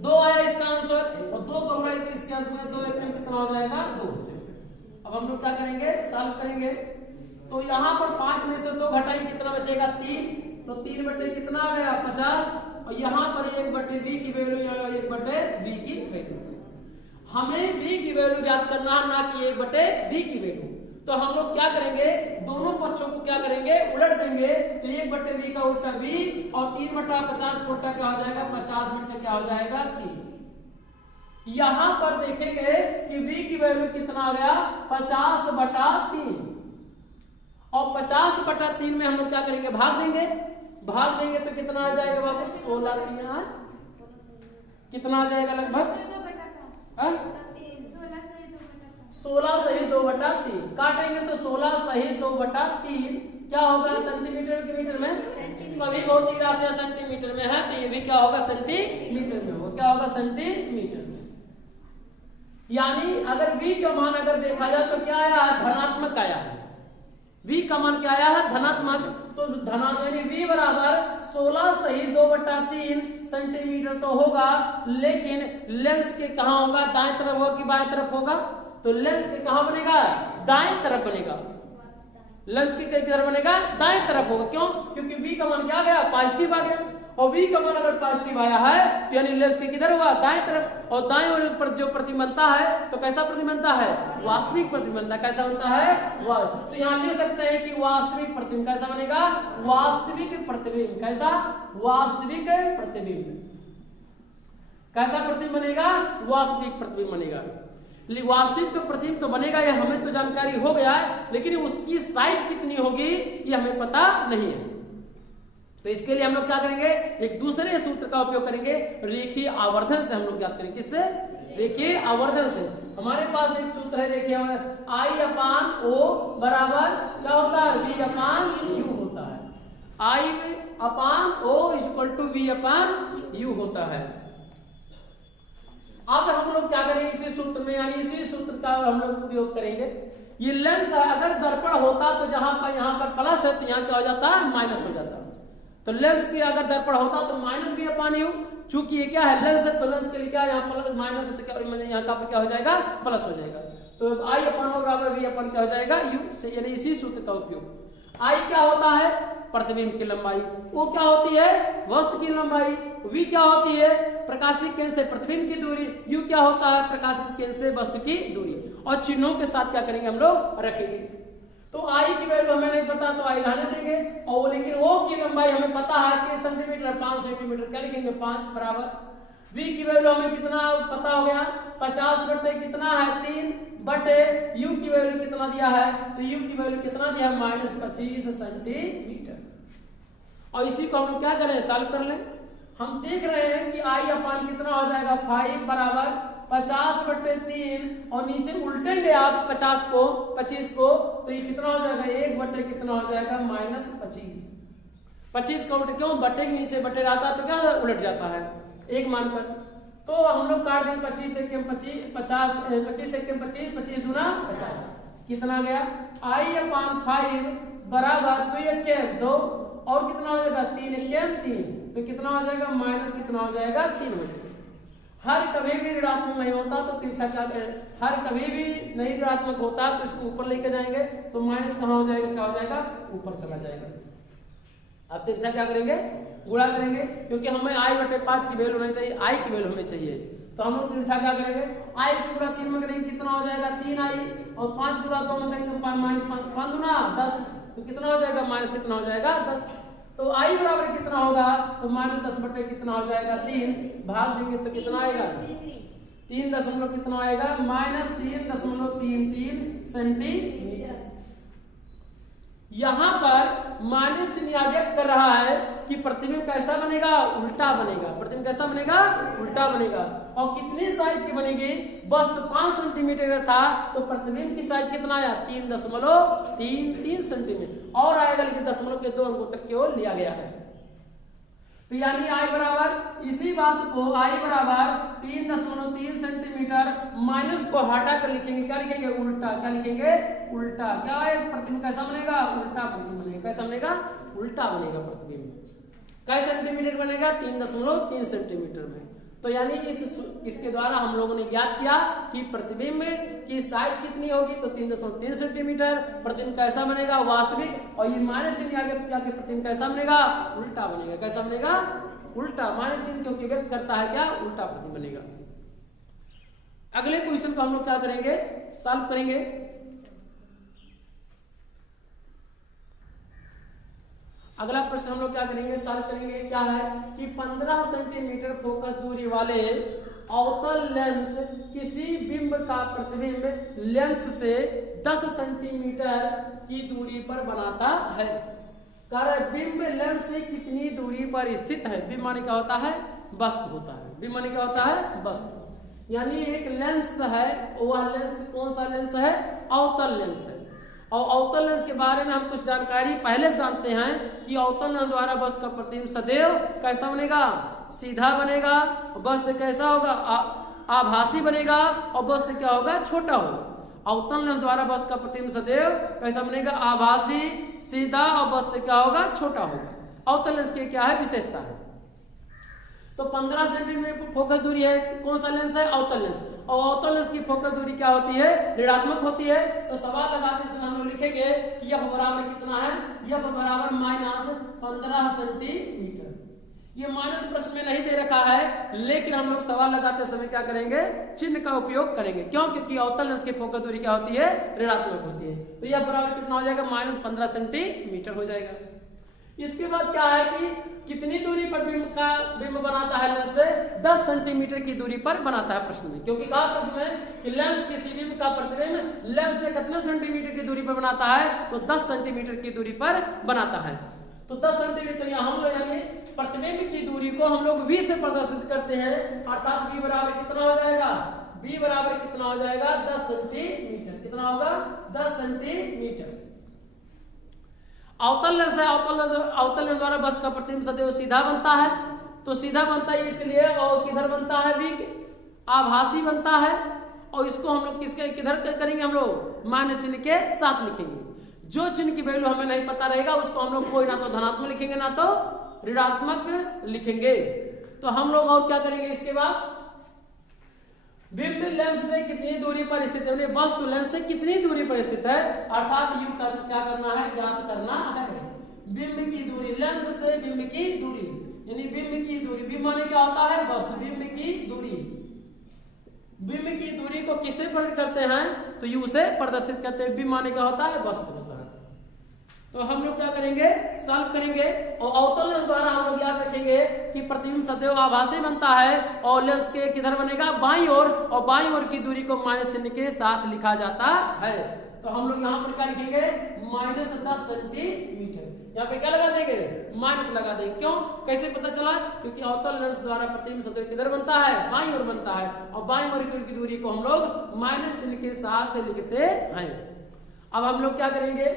2 आया इसका आंसर, और 2 का गुणा इसके आंसर में 2 1 कितना हो जाएगा, 2। अब हम लोग क्या करेंगे, सॉल्व करेंगे। तो यहाँ पर 5 में से 2 घटाएं, कितना बचेगा 3, तो 3/, कितना आ गया 50, और यहाँ पर 1/v की वैल्यू, 1/v की वैल्यू। हमें v की वैल्यू ज्ञात करना है, ना कि 1/v की वैल्यू। तो हम लोग क्या करेंगे, दोनों पक्षों को क्या करेंगे, उलट देंगे, तो 1/v का उल्टा v और 3/50 का उल्टा क्या हो जाएगा, 50 क्या हो जाएगा 3। यहां पर देखेंगे कि v की वैल्यू कितना आ गया, 50/3, और 50/3 में हम लोग क्या करेंगे, भाग देंगे। भाग देंगे तो कितना आ जाएगा बाबू, 16 कितना आ जाएगा लगभग, 16 सही 2/3, काटेंगे तो 16 सही 2/3 क्या होगा, सेंटीमीटर के मीटर में, सभी भौतिक राशियां सेंटीमीटर में है तो ये भी क्या होगा, सेंटीमीटर में होगा, क्या होगा, सेंटीमीटर में। यानी अगर v का मान अगर देखा जाए तो क्या आया है, धनात्मक आया है। v का मान क्या आया है, धनात्मक, तो धनात्मक यानी v बराबर 16 सही 2/3 सेंटीमीटर तो होगा, लेकिन लेंस के कहाँ होगा, दाएं तरफ होगा कि बाएं तरफ होगा, तो लेंस के कहाँ बनेगा, दाएं तरफ बनेगा। लेंस की तरफ बनेगा, दाएं तरफ होगा, क्यों, क्योंकि v का मान क्या आ गया, पॉजिटिव आ गया, और v का मान अगर पॉजिटिव आया है तो यानी लेंस के किधर हुआ, दाएं तरफ, और दाएं ओर पर जो प्रतिबिंबता है तो कैसा प्रतिबिंबता है, वास्तविक प्रतिबिंबता, कैसा बनता है, तो यहाँ ले सकते हैं कि वास्तविक प्रतिबिंब कैसा बनेगा, वास्तविक प्रतिबिंब, कैसा, वास्तविक प्रतिबिंब, कैसा प्रतिबिंब बनेगा, वास्तविक प्रतिबिंब बनेगा। वास्तविक तो प्रतिबिंब तो बनेगा, ये हमें तो जानकारी हो गया है, लेकिन उसकी साइज कितनी होगी ये हमें पता नहीं है। तो इसके लिए हम लोग क्या करेंगे, एक दूसरे सूत्र का उपयोग करेंगे, रेखीय आवर्धन से हम लोग ज्ञात करेंगे, किससे, रेखीय आवर्धन से। हमारे पास एक सूत्र है रेखीय I/O बराबर क्या होता है, V/U होता है। I/O = V/U होता है। अब हम लोग क्या करेंगे, इसी सूत्र में, यानी इसी सूत्र का हम लोग उपयोग करेंगे। ये लेंस है, अगर दर्पण होता तो जहां पर यहाँ पर प्लस है तो यहाँ क्या हो जाता है, माइनस हो जाता है। तो लेंस की अगर दर्पण होता तो -V/U, चूंकि ये क्या है, लेंस है, तो लेंस के लिए क्या यहाँ प्लस माइनस है तो क्या, यहाँ का क्या हो जाएगा, प्लस हो जाएगा। तो I/O बराबर V/ क्या हो जाएगा, U से, यानी इसी सूत्र का उपयोग। I क्या होता है, प्रतिबिंब की लंबाई, O क्या होती है, वस्तु की लंबाई, V क्या होती है, प्रकाशिक केंद्र से प्रतिबिंब की दूरी, U क्या होता है, प्रकाशिक केंद्र से वस्तु की दूरी, और चिन्हों के साथ क्या करेंगे, हम लोग रखेंगे। तो I की वैल्यू हमें नहीं पता तो I रहने देंगे, और लेकिन O की लंबाई हमें पता है कि सेंटीमीटर, 5 सेंटीमीटर, क्या लिखेंगे, 5 बराबर। V की वैल्यू हमें कितना पता हो गया, 50 कितना है, 3 बटे U की वैल्यू कितना दिया है, तो U की वैल्यू कितना दिया है, -25 सेंटीमीटर। और इसी को हम लोग क्या करें, सॉल्व कर लें। हम देख रहे हैं कि आई अपान कितना हो जाएगा 5 बराबर 50/3 और नीचे उल्टेंगे आप 25 को तो ये कितना हो जाएगा 1 कितना हो जाएगा -25। 25 का उल्टे क्यों बटे के नीचे बटे रहता तो क्या उलट जाता है 1 मानकर। तो हम लोग काट देंगे 25 से 25 25 से 25 25 दूना 50 कितना गया आई अपान 5 बराबर 2 और कितना हो जाएगा 3 तो कितना हो जाएगा माइनस कितना हो जाएगा 3 हो जाएगा। हर कभी भी ऋणात्मक नहीं होता तो तिरछा क्या हर कभी भी नहीं ऋणात्मक होता तो इसको ऊपर लेके जाएंगे तो माइनस कहाँ हो जाएगा क्या हो जाएगा ऊपर चला जाएगा। अब तिरछा क्या करेंगे गुणा करेंगे क्योंकि हमें i/5 की वैल्यू होनी चाहिए आई की वैल्यू हमें चाहिए तो हम लोग तिरछा क्या करेंगे आई की गुणा 3 में करेंगे कितना हो जाएगा 3i और 5 गुणा 2 में करेंगे -5 गुना 10 तो कितना हो जाएगा माइनस कितना हो जाएगा 10। तो आई बराबर कितना होगा तो -10 बटे कितना हो जाएगा 3 भाग देंगे तो कितना आएगा 3 दशमलव कितना आएगा -3.33 सेंटीमीटर। यहाँ पर माइनस चिन्ह व्यक्त कर रहा है कि प्रतिबिंब कैसा बनेगा उल्टा बनेगा। प्रतिबिंब कैसा बनेगा उल्टा बनेगा और कितनी साइज की बनेगी वस्तु 5 सेंटीमीटर था तो प्रतिबिंब की साइज कितना आया 3.33 सेंटीमीटर और आएगा लेकिन दशमलव के 2 अंकों तक की ओर लिया गया है। तो यानी आई बराबर इसी बात को आई बराबर 3.3 सेंटीमीटर माइनस को हटा कर लिखेंगे क्या लिखेंगे उल्टा क्या लिखेंगे उल्टा क्या है प्रतिबिंब कैसा बनेगा उल्टा प्रतिबिंब बनेगा कैसा बनेगा उल्टा बनेगा प्रतिबिंब कैसे सेंटीमीटर बनेगा 3.3 सेंटीमीटर में। तो यानी इसके द्वारा हम लोगों ने ज्ञात किया कि प्रतिबिंब की साइज कितनी होगी तो 3.3 सेंटीमीटर। प्रतिबिंब कैसा बनेगा वास्तविक और ये माइनस चिन्ह व्यक्त किया कि प्रतिबिंब कैसा बनेगा उल्टा बनेगा कैसा बनेगा उल्टा माइनस चिन्ह क्योंकि व्यक्त करता है क्या उल्टा प्रतिबिंब बनेगा। अगले क्वेश्चन को हम लोग क्या करेंगे सॉल्व करेंगे। अगला प्रश्न हम लोग क्या करेंगे सॉल्व करेंगे क्या है कि 15 सेंटीमीटर फोकस दूरी वाले अवतल लेंस किसी बिंब का प्रतिबिंब लेंस से 10 सेंटीमीटर की दूरी पर बनाता है। बिंब लेंस से कितनी दूरी पर स्थित है। बिंब माने क्या होता है वस्तु होता है। बिंब माने क्या होता है वस्तु यानी एक लेंस है वह लेंस कौन सा लेंस है अवतल लेंस है और अवतल लेंस के बारे में हम कुछ जानकारी पहले जानते हैं कि अवतल लेंस द्वारा वस्तु का प्रतिबिंब सदैव कैसा बनेगा सीधा बनेगा बस से कैसा होगा आभासी बनेगा और बस से क्या होगा छोटा होगा। अवतल लेंस द्वारा वस्तु का प्रतिबिंब सदैव कैसा बनेगा आभासी सीधा और बस से क्या होगा छोटा होगा। अवतल लेंस की क्या है विशेषता है तो 15 सेंटीमीटर फोकस दूरी है कौन सा लेंस है अवतल लेंस और अवतल लेंस की फोकस दूरी क्या होती है ऋणात्मक होती है। तो सवाल लगाते समय हम लोग लिखेंगे कि F बराबर कितना है F बराबर -15 सेंटीमीटर। ये माइनस प्रश्न में नहीं दे रखा है लेकिन हम लोग सवाल लगाते समय क्या करेंगे चिन्ह का उपयोग करेंगे क्यों क्योंकि अवतल लेंस की फोकस दूरी क्या होती है ऋणात्मक होती है। तो यह बराबर कितना हो जाएगा -15 सेंटीमीटर हो जाएगा। इसके बाद क्या है कि कितनी दूरी पर बिंब बनाता है लेंस से 10 सेंटीमीटर की दूरी पर बनाता है प्रश्न में क्योंकि कहा प्रश्न में कि लेंस किसी बिंब का प्रतिबिंब लेंस से कितने सेंटीमीटर की दूरी पर बनाता है तो 10 सेंटीमीटर की दूरी पर बनाता है। तो 10 सेंटीमीटर यहाँ हम लोग यानी प्रतिबिंब की दूरी को हम लोग v से प्रदर्शित करते हैं अर्थात v बराबर कितना हो जाएगा v बराबर कितना हो जाएगा 10 सेंटीमीटर कितना होगा 10 सेंटीमीटर। अवतल लेंस है अवतल लेंस द्वारा वस्तु का प्रतिबिंब सदैव सीधा बनता है तो सीधा बनता है इसलिए और किधर बनता है भी आभासी बनता है और इसको हम लोग किसके किधर करेंगे हम लोग माइनस चिन्ह के साथ लिखेंगे। जो चिन्ह की वैल्यू हमें नहीं पता रहेगा उसको हम लोग कोई ना तो धनात्मक लिखेंगे ना तो ऋणात्मक लिखेंगे। तो हम लोग और क्या करेंगे इसके बाद बिंब लेंस से कितनी दूरी पर स्थित है वस्तु लेंस से कितनी दूरी पर स्थित है अर्थात क्या करना है ज्ञात करना है बिंब की दूरी लेंस से बिंब की दूरी यानी बिंब की दूरी बिंब माने क्या होता है वस्तु बिंब की दूरी बिंब की दूरी को किससे प्रकट करते हैं तो यू से प्रदर्शित करते हैं। बिंब माने क्या होता है वस्तु होता है। तो हम लोग क्या करेंगे सॉल्व करेंगे और अवतल लेंस द्वारा हम लोग याद रखेंगे कि प्रतिबिंब सदैव आभासी बनता है और लेंस के किधर बनेगा बाईं ओर और बाईं ओर की दूरी को माइनस चिन्ह के साथ लिखा जाता है। तो तो हम लोग यहाँ पर क्या लिखेंगे -10 सेंटीमीटर। यहाँ पे क्या लगा देंगे माइनस लगा देंगे। क्यों, कैसे पता चला, क्योंकि अवतल लेंस द्वारा प्रतिबिंब सतह किधर बनता है, बाईं ओर बनता है, और बाईं ओर की दूरी को हम लोग माइनस चिन्ह के साथ लिखते हैं। अब हम लोग क्या करेंगे,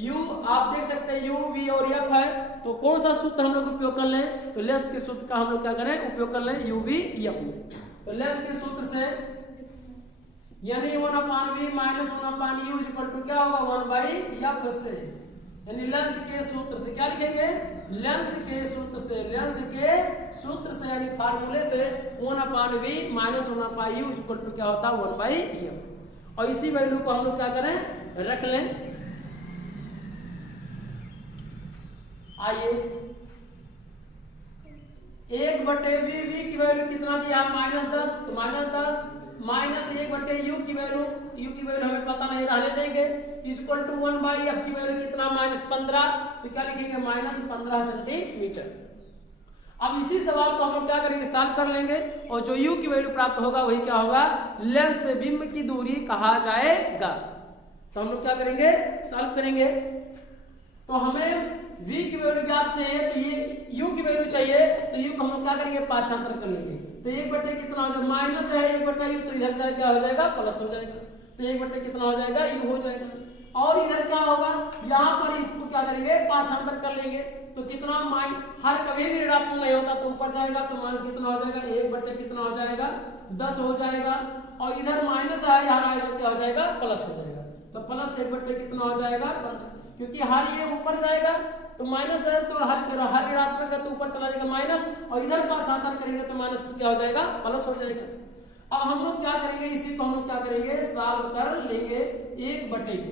u आप देख सकते हैं u v और f है, तो कौन सा सूत्र हम लोग उपयोग कर लें, तो लेंस के सूत्र का हम लोग क्या करें उपयोग कर लें u v f में। तो लेंस के सूत्र से यानी 1/v minus 1/u equal to क्या होगा 1/f से, यानी लेंस के सूत्र से क्या लिखेंगे, लेंस के सूत्र से यानी फार्मूले से 1/v minus 1/u equal to क्या होता है 1/f। और इसी वैल्यू को हम लोग क्या करें रख लें। आइए 1/v की वैल्यू कितना दिया -10, तो -10 माइनस 1/u की वैल्यू हमें पता नहीं, रहने देंगे, इक्वल टू 1/f की वैल्यू कितना -15, तो क्या लिखेंगे -15 सेंटीमीटर। अब इसी सवाल को हम लोग क्या करेंगे सॉल्व कर लेंगे, और जो u की वैल्यू प्राप्त होगा वही क्या होगा लेंस से बिंब की दूरी कहा जाएगा। तो हम लोग क्या करेंगे सॉल्व करेंगे। तो हमें v की वैल्यू ज्ञात चाहिए, तो ये u की वैल्यू चाहिए, तो u को हम लोग क्या करेंगे पाछांतर कर लेंगे। तो 1/, कितना हो जाएगा माइनस है 1/u, तो इधर जाए क्या हो जाएगा प्लस हो जाएगा, तो 1/, कितना हो जाएगा u हो जाएगा। और इधर क्या होगा, यहाँ पर इसको क्या करेंगे पाछांतर कर लेंगे, तो कितना हर कभी भी ऋणात्मक नहीं होता तो ऊपर जाएगा, तो माइनस कितना हो जाएगा 1/, कितना हो जाएगा 10 हो जाएगा, और इधर माइनस है यहाँ आएगा क्या हो जाएगा प्लस हो जाएगा, तो प्लस 1/, कितना हो जाएगा 15, क्योंकि हर ये ऊपर जाएगा तो माइनस है, तो हर ऋणात्मक है तो ऊपर चला जाएगा माइनस, और इधर पाछांतर करेंगे तो माइनस क्या हो जाएगा प्लस हो जाएगा। अब हम लोग क्या करेंगे, इसी को हम लोग क्या करेंगे सॉल्व कर लेंगे। 1/,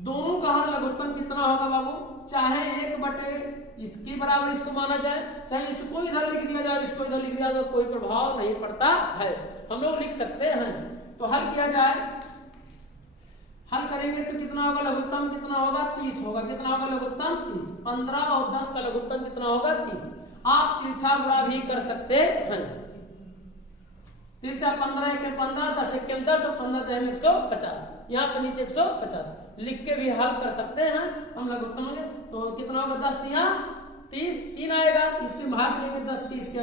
दोनों का हर लघुत्तम कितना होगा बाबू, चाहे 1/, इसके बराबर इसको माना जाए, चाहे इसको इधर लिख दिया जाए इसको इधर लिख दिया जाए, कोई प्रभाव नहीं पड़ता है, हम लोग लिख सकते हैं। तो हल किया जाए, हल करेंगे तो कितना होगा लघुत्तम कितना होगा 30 होगा, कितना होगा लघुत्तम 30, 15 और 10 का लघुत्तम कितना होगा 30। आप तिरछा गुणा भी कर सकते हैं, तिरछा 15 × 15 10 × 10 और 15 × 150, यहाँ पे नीचे 150 लिख के भी हल कर सकते हैं हम लघुत्तम। तो कितना होगा 10 × 30 3 आएगा, इसके भाग देंगे 10 के इसके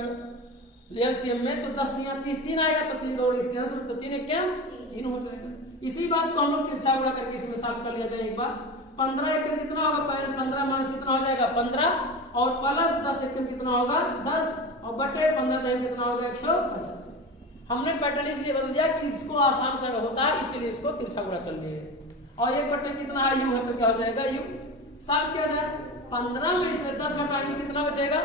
एलसीएम में, तो 10 × 30 3 आएगा, तो 3 और इसके आंसर तो 3 × 3 हो जाएगा। इसी बात को हम लोग तिरछा गुणा करके इसमें सॉल्व कर लिया जाए एक बार। 15 × कितना होगा 15 माइनस कितना हो जाएगा 15, और प्लस 10 × कितना होगा 10, और बटे 15 कितना होगा 150। हमने पैटर्न इसलिए बदल दिया कि इसको आसान कर होता है, इसीलिए इसको तिरछा गुणा कर लिए। और 1/, कितना है u है, तो क्या हो जाएगा u। सॉल्व किया जाए, 15 में से 10 घटाएंगे कितना बचेगा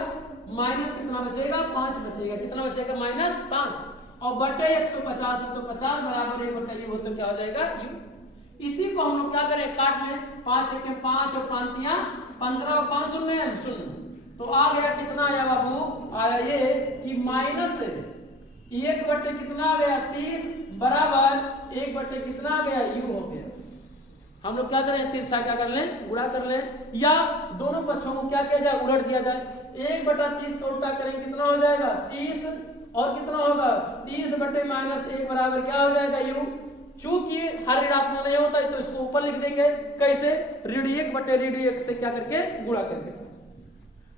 माइनस कितना बचेगा 5 बचेगा, कितना बचेगा -5, और बटे 150 है तो 50 बराबर 1/u हो, तो क्या हो जाएगा u। इसी को हम लोग क्या करें काट लें, 5 × 5 और 5 × 15 और 5 शून्य, तो आ गया कितना आया बाबू, आया ये कि माइनस 1/, कितना आ गया 30 बराबर 1/, कितना आ गया u हो गया। हम लोग क्या करें तिरछा क्या कर लें गुणा कर लें, या दोनों पक्षों को क्या किया जाए उलट दिया जाए। 1/30 का उल्टा करेंगे कितना हो जाएगा 30, और कितना होगा 30 बटे -1 बराबर क्या हो जाएगा u। चूंकि हर ऋणात्मक नहीं होता है तो इसको ऊपर लिख देंगे, कैसे ऋण 1/1 से क्या करके गुणा करके,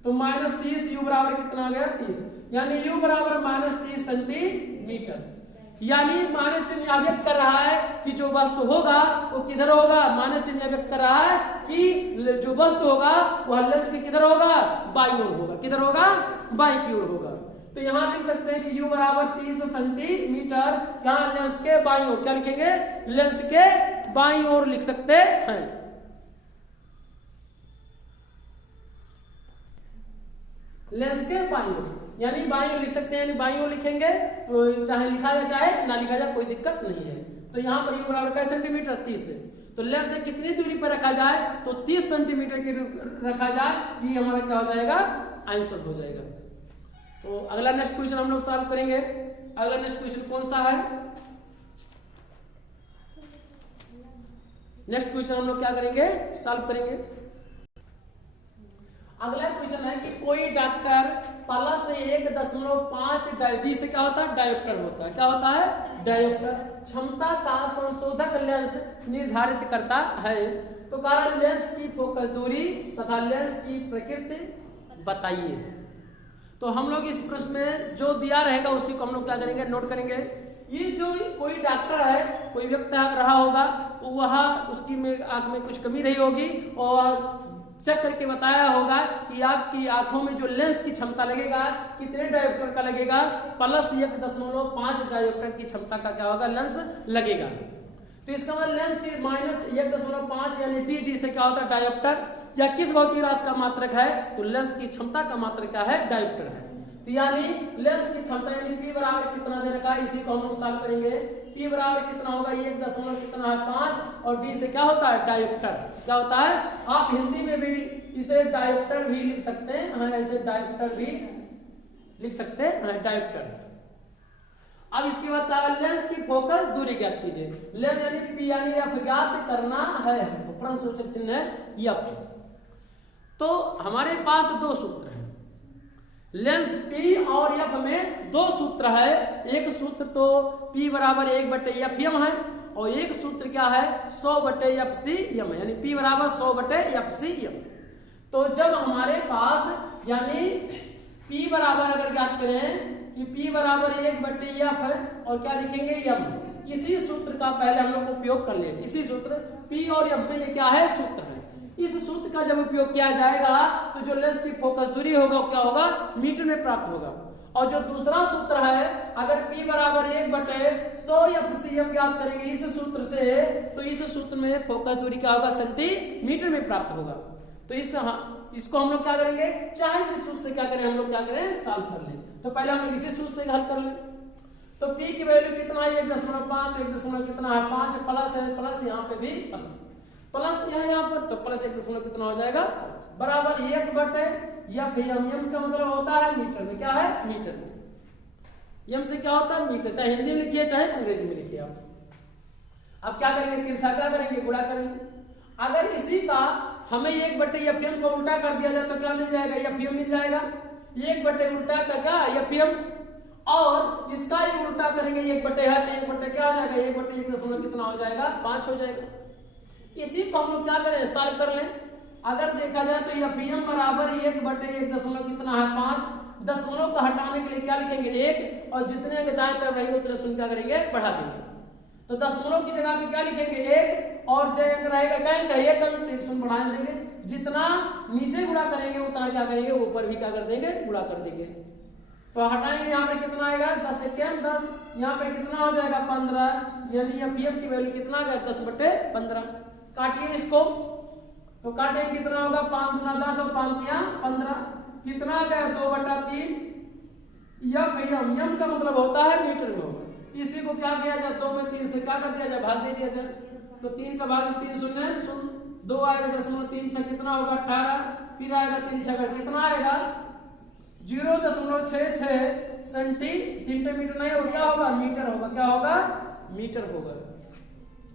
तो -30 u बराबर कितना आ गया 30, यानी u बराबर -30 सेंटीमीटर। यानी माइनस चिन्ह व्यक्त कर रहा है कि जो वस्तु होगा वो किधर होगा, माइनस चिन्ह व्यक्त कर रहा है कि जो वस्तु होगा वह लेंस के किधर होगा बाईं ओर होगा, किधर होगा बाईं की ओर होगा। तो यहाँ लिख सकते हैं कि u बराबर 30 सेंटीमीटर, यहाँ लेंस के बाईं ओर क्या लिखेंगे लेंस के बाईं ओर लिख सकते हैं। लेंस के बाईं ओर यानी बाईं ओर लिख सकते हैं, यानी बाईं ओर लिखेंगे तो चाहे लिखा जाए चाहे ना लिखा जाए कोई दिक्कत नहीं है। तो यहाँ पर u बराबर क्या सेंटीमीटर 30 है, तो लेंस से कितनी दूरी पर रखा जाए तो 30 सेंटीमीटर की रखा जाए, ये हमारा क्या हो जाएगा आंसर हो जाएगा। तो अगला नेक्स्ट क्वेश्चन हम लोग सॉल्व करेंगे। अगला नेक्स्ट क्वेश्चन कौन सा है, नेक्स्ट क्वेश्चन हम लोग क्या करेंगे सॉल्व करेंगे। अगला क्वेश्चन है कि कोई डॉक्टर +1.5 डी से क्या होता है, डायोप्टर होता है। क्या होता है, डायोप्टर क्षमता का संशोधक लेंस निर्धारित करता है। तो कारण लेंस की फोकस दूरी तथा लेंस की प्रकृति बताइए। तो हम लोग इस प्रश्न में जो दिया रहेगा उसी को हम लोग क्या करेंगे, नोट करेंगे। ये जो कोई डॉक्टर है, कोई व्यक्ति रहा होगा, वह उसकी में आंख में कुछ कमी रही होगी और चेक करके बताया होगा कि आपकी आंखों में जो लेंस की क्षमता लगेगा कितने डायोप्टर का लगेगा, +1.5 डायोप्टर की क्षमता का क्या होगा, लेंस लगेगा। तो इसका मतलब लेंस की -1.5 यानी डी से क्या होता है, डायोप्टर। या किस भौतिक राशि का मात्रक है, तो लेंस की क्षमता का मात्रक क्या है, डायोप्टर है। तो यानी लेंस की क्षमता यानी P बराबर कितना दे रखा है, इसी को हम लोग सॉल्व करेंगे। P बराबर कितना होगा, 1.5 और D से क्या होता है, डायोप्टर। क्या होता है, आप हिंदी में भी इसे डायोप्टर भी लिख सकते हैं, ऐसे डायोप्टर भी लिख सकते हैं, डायोप्टर। अब इसके बाद क्या, लेंस की फोकस दूरी ज्ञात कीजिए। लेंस यानी P यानी F ज्ञात करना है, प्रश्नसूचक चिन्ह है F। तो हमारे पास दो सूत्र हैं, लेंस P और F में दो सूत्र है। एक सूत्र तो P बराबर 1/Fm है और एक सूत्र क्या है, 100/FCM है, यानी P बराबर 100/FCM। तो जब हमारे पास यानी P बराबर अगर ज्ञात करें कि P बराबर 1/F है और क्या लिखेंगे, M। इसी सूत्र का पहले हम लोग उपयोग कर लेंगे। इसी सूत्र P और F में ये क्या है, सूत्र है। इस सूत्र का जब उपयोग किया जाएगा तो जो लेंस की फोकस दूरी होगा वो क्या होगा, मीटर में प्राप्त होगा। और जो दूसरा सूत्र है, अगर P बराबर 1/100 ज्ञात करेंगे इस सूत्र से, तो इस सूत्र में फोकस दूरी क्या होगा, सेंटीमीटर में प्राप्त होगा। तो इसको हम लोग क्या करेंगे, चाहे जिस सूत्र से क्या करें, हम लोग क्या करें, सॉल्व कर लें। तो पहले हम लोग इसी सूत्र से हल कर लें। तो P की वैल्यू कितना है, 1.5, 1 कितना है 5, प्लस है, प्लस यहाँ पे भी प्लस यहाँ पर, तो +1 कितना हो जाएगा, बराबर 1/F। का मतलब होता है मीटर में, क्या है, मीटर में। M से क्या होता है, मीटर। चाहे हिंदी में लिखिए चाहे अंग्रेजी में लिखिए आप। अब क्या करेंगे, तिरछा क्या करेंगे, गुणा करेंगे। अगर इसी का हमें 1/Fm को उल्टा कर दिया जाए तो क्या मिल जाएगा, Fm मिल जाएगा। 1 उल्टा का क्या, Fm। और इसका ही उल्टा करेंगे 1/1 क्या हो जाएगा, 1/1 कितना हो जाएगा, 5 हो जाएगा। इसी को हम लोग क्या करें, सॉल्व कर लें। अगर देखा जाए तो Fm बराबर 1/1 कितना है, 5। दशमलव को हटाने के लिए क्या लिखेंगे, 1, और जितने दाएं तरफ रहेंगे उतने शून्य क्या करेंगे, बढ़ा देंगे। तो दशमलव की जगह पे क्या लिखेंगे, 1, और जय अंक रहेगा क्या, 1 अंक, 1 शून्य बढ़ा देंगे। जितना नीचे गुणा करेंगे उतना क्या करेंगे, ऊपर भी क्या कर देंगे, गुणा कर देंगे। तो हटाएंगे, यहाँ पे कितना आएगा, 10 1 10, यहाँ पे कितना हो जाएगा, 15, यानी Fm की वैल्यू कितना आ गया, 10/15। काटिए इसको, तो काटेंगे कितना होगा, 5 × 10 और 5 × 15 कितना आ गया, 2/3। Fm का मतलब होता है मीटर में होगा। इसी को क्या किया जाए, 2 में 3 से क्या कर दिया जाए, भाग दे दिया जाए। तो 3 का भाग 3 शून्य 2 आएगा, 0.3 6 कितना होगा, 18। फिर आएगा 3 6 कितना आएगा, 0.66 सेंटीमीटर नहीं होगा, क्या होगा, मीटर होगा। क्या होगा, मीटर होगा,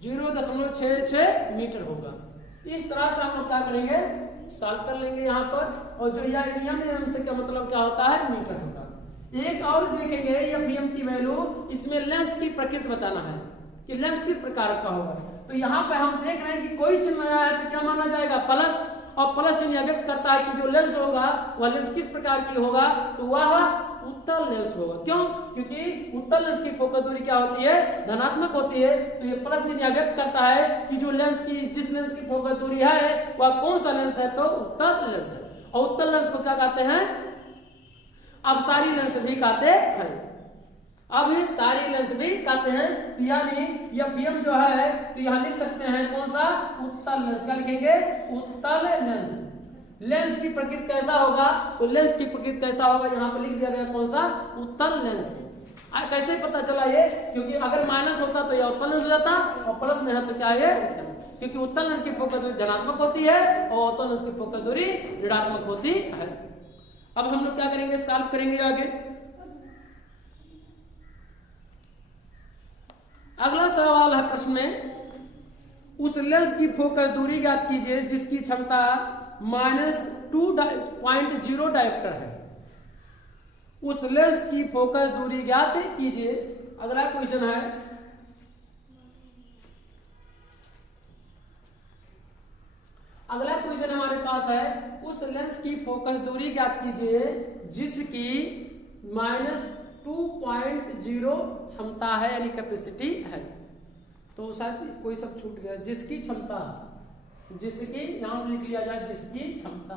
0.66 मीटर होगा। इस तरह से हम लोग क्या करेंगे, सॉल्व कर लेंगे यहाँ पर। और जो यह नियम है हमसे क्या मतलब क्या होता है, मीटर होगा। एक और देखेंगे Fm की वैल्यू, इसमें लेंस की प्रकृति बताना है कि लेंस किस प्रकार का होगा। तो यहाँ पे हम देख रहे हैं कि कोई चिन्ह आया है तो क्या माना जाएगा, प्लस। और प्लस चिन्ह व्यक्त करता है कि जो लेंस होगा वह लेंस किस प्रकार की होगा, तो वह उत्तल लेंस होगा। क्यों, क्योंकि उत्तल लेंस की फोकस दूरी क्या होती है, धनात्मक होती है। तो ये प्लस चिन्ह व्यक्त करता है कि जो लेंस की, जिस लेंस की फोकस दूरी है वह कौन सा लेंस है, तो उत्तल लेंस है। और उत्तल लेंस को क्या कहते हैं, अपसारी लेंस भी कहते हैं। अब सारी लेंस भी कहते हैं। यानी Fm जो है तो यहाँ लिख सकते हैं कौन सा, उत्तल लेंस। क्या लिखेंगे, उत्तल लेंस। लेंस की प्रकृति कैसा होगा, तो लेंस की प्रकृति कैसा होगा यहाँ पे लिख दिया गया, कौन सा, उत्तल लेंस। कैसे पता चला ये, क्योंकि अगर माइनस होता तो यह उत्तल लेंस हो जाता, और प्लस में है तो क्या है, क्योंकि उत्तल लेंस की फोकस दूरी धनात्मक होती है और उत्तल लेंस की फोकस दूरी ऋणात्मक होती है। अब हम लोग क्या करेंगे, सॉल्व करेंगे आगे। अगला सवाल है प्रश्न में, उस लेंस की फोकस दूरी ज्ञात कीजिए जिसकी क्षमता -2.0 डायोप्टर है, उस लेंस की फोकस दूरी ज्ञात कीजिए। अगला क्वेश्चन है, अगला क्वेश्चन हमारे पास है, उस लेंस की फोकस दूरी ज्ञात कीजिए जिसकी -2.0 क्षमता है यानी कैपेसिटी है। तो शायद कोई सब छूट गया, जिसकी क्षमता, जिसकी नाम लिख लिया जाए, जिसकी क्षमता,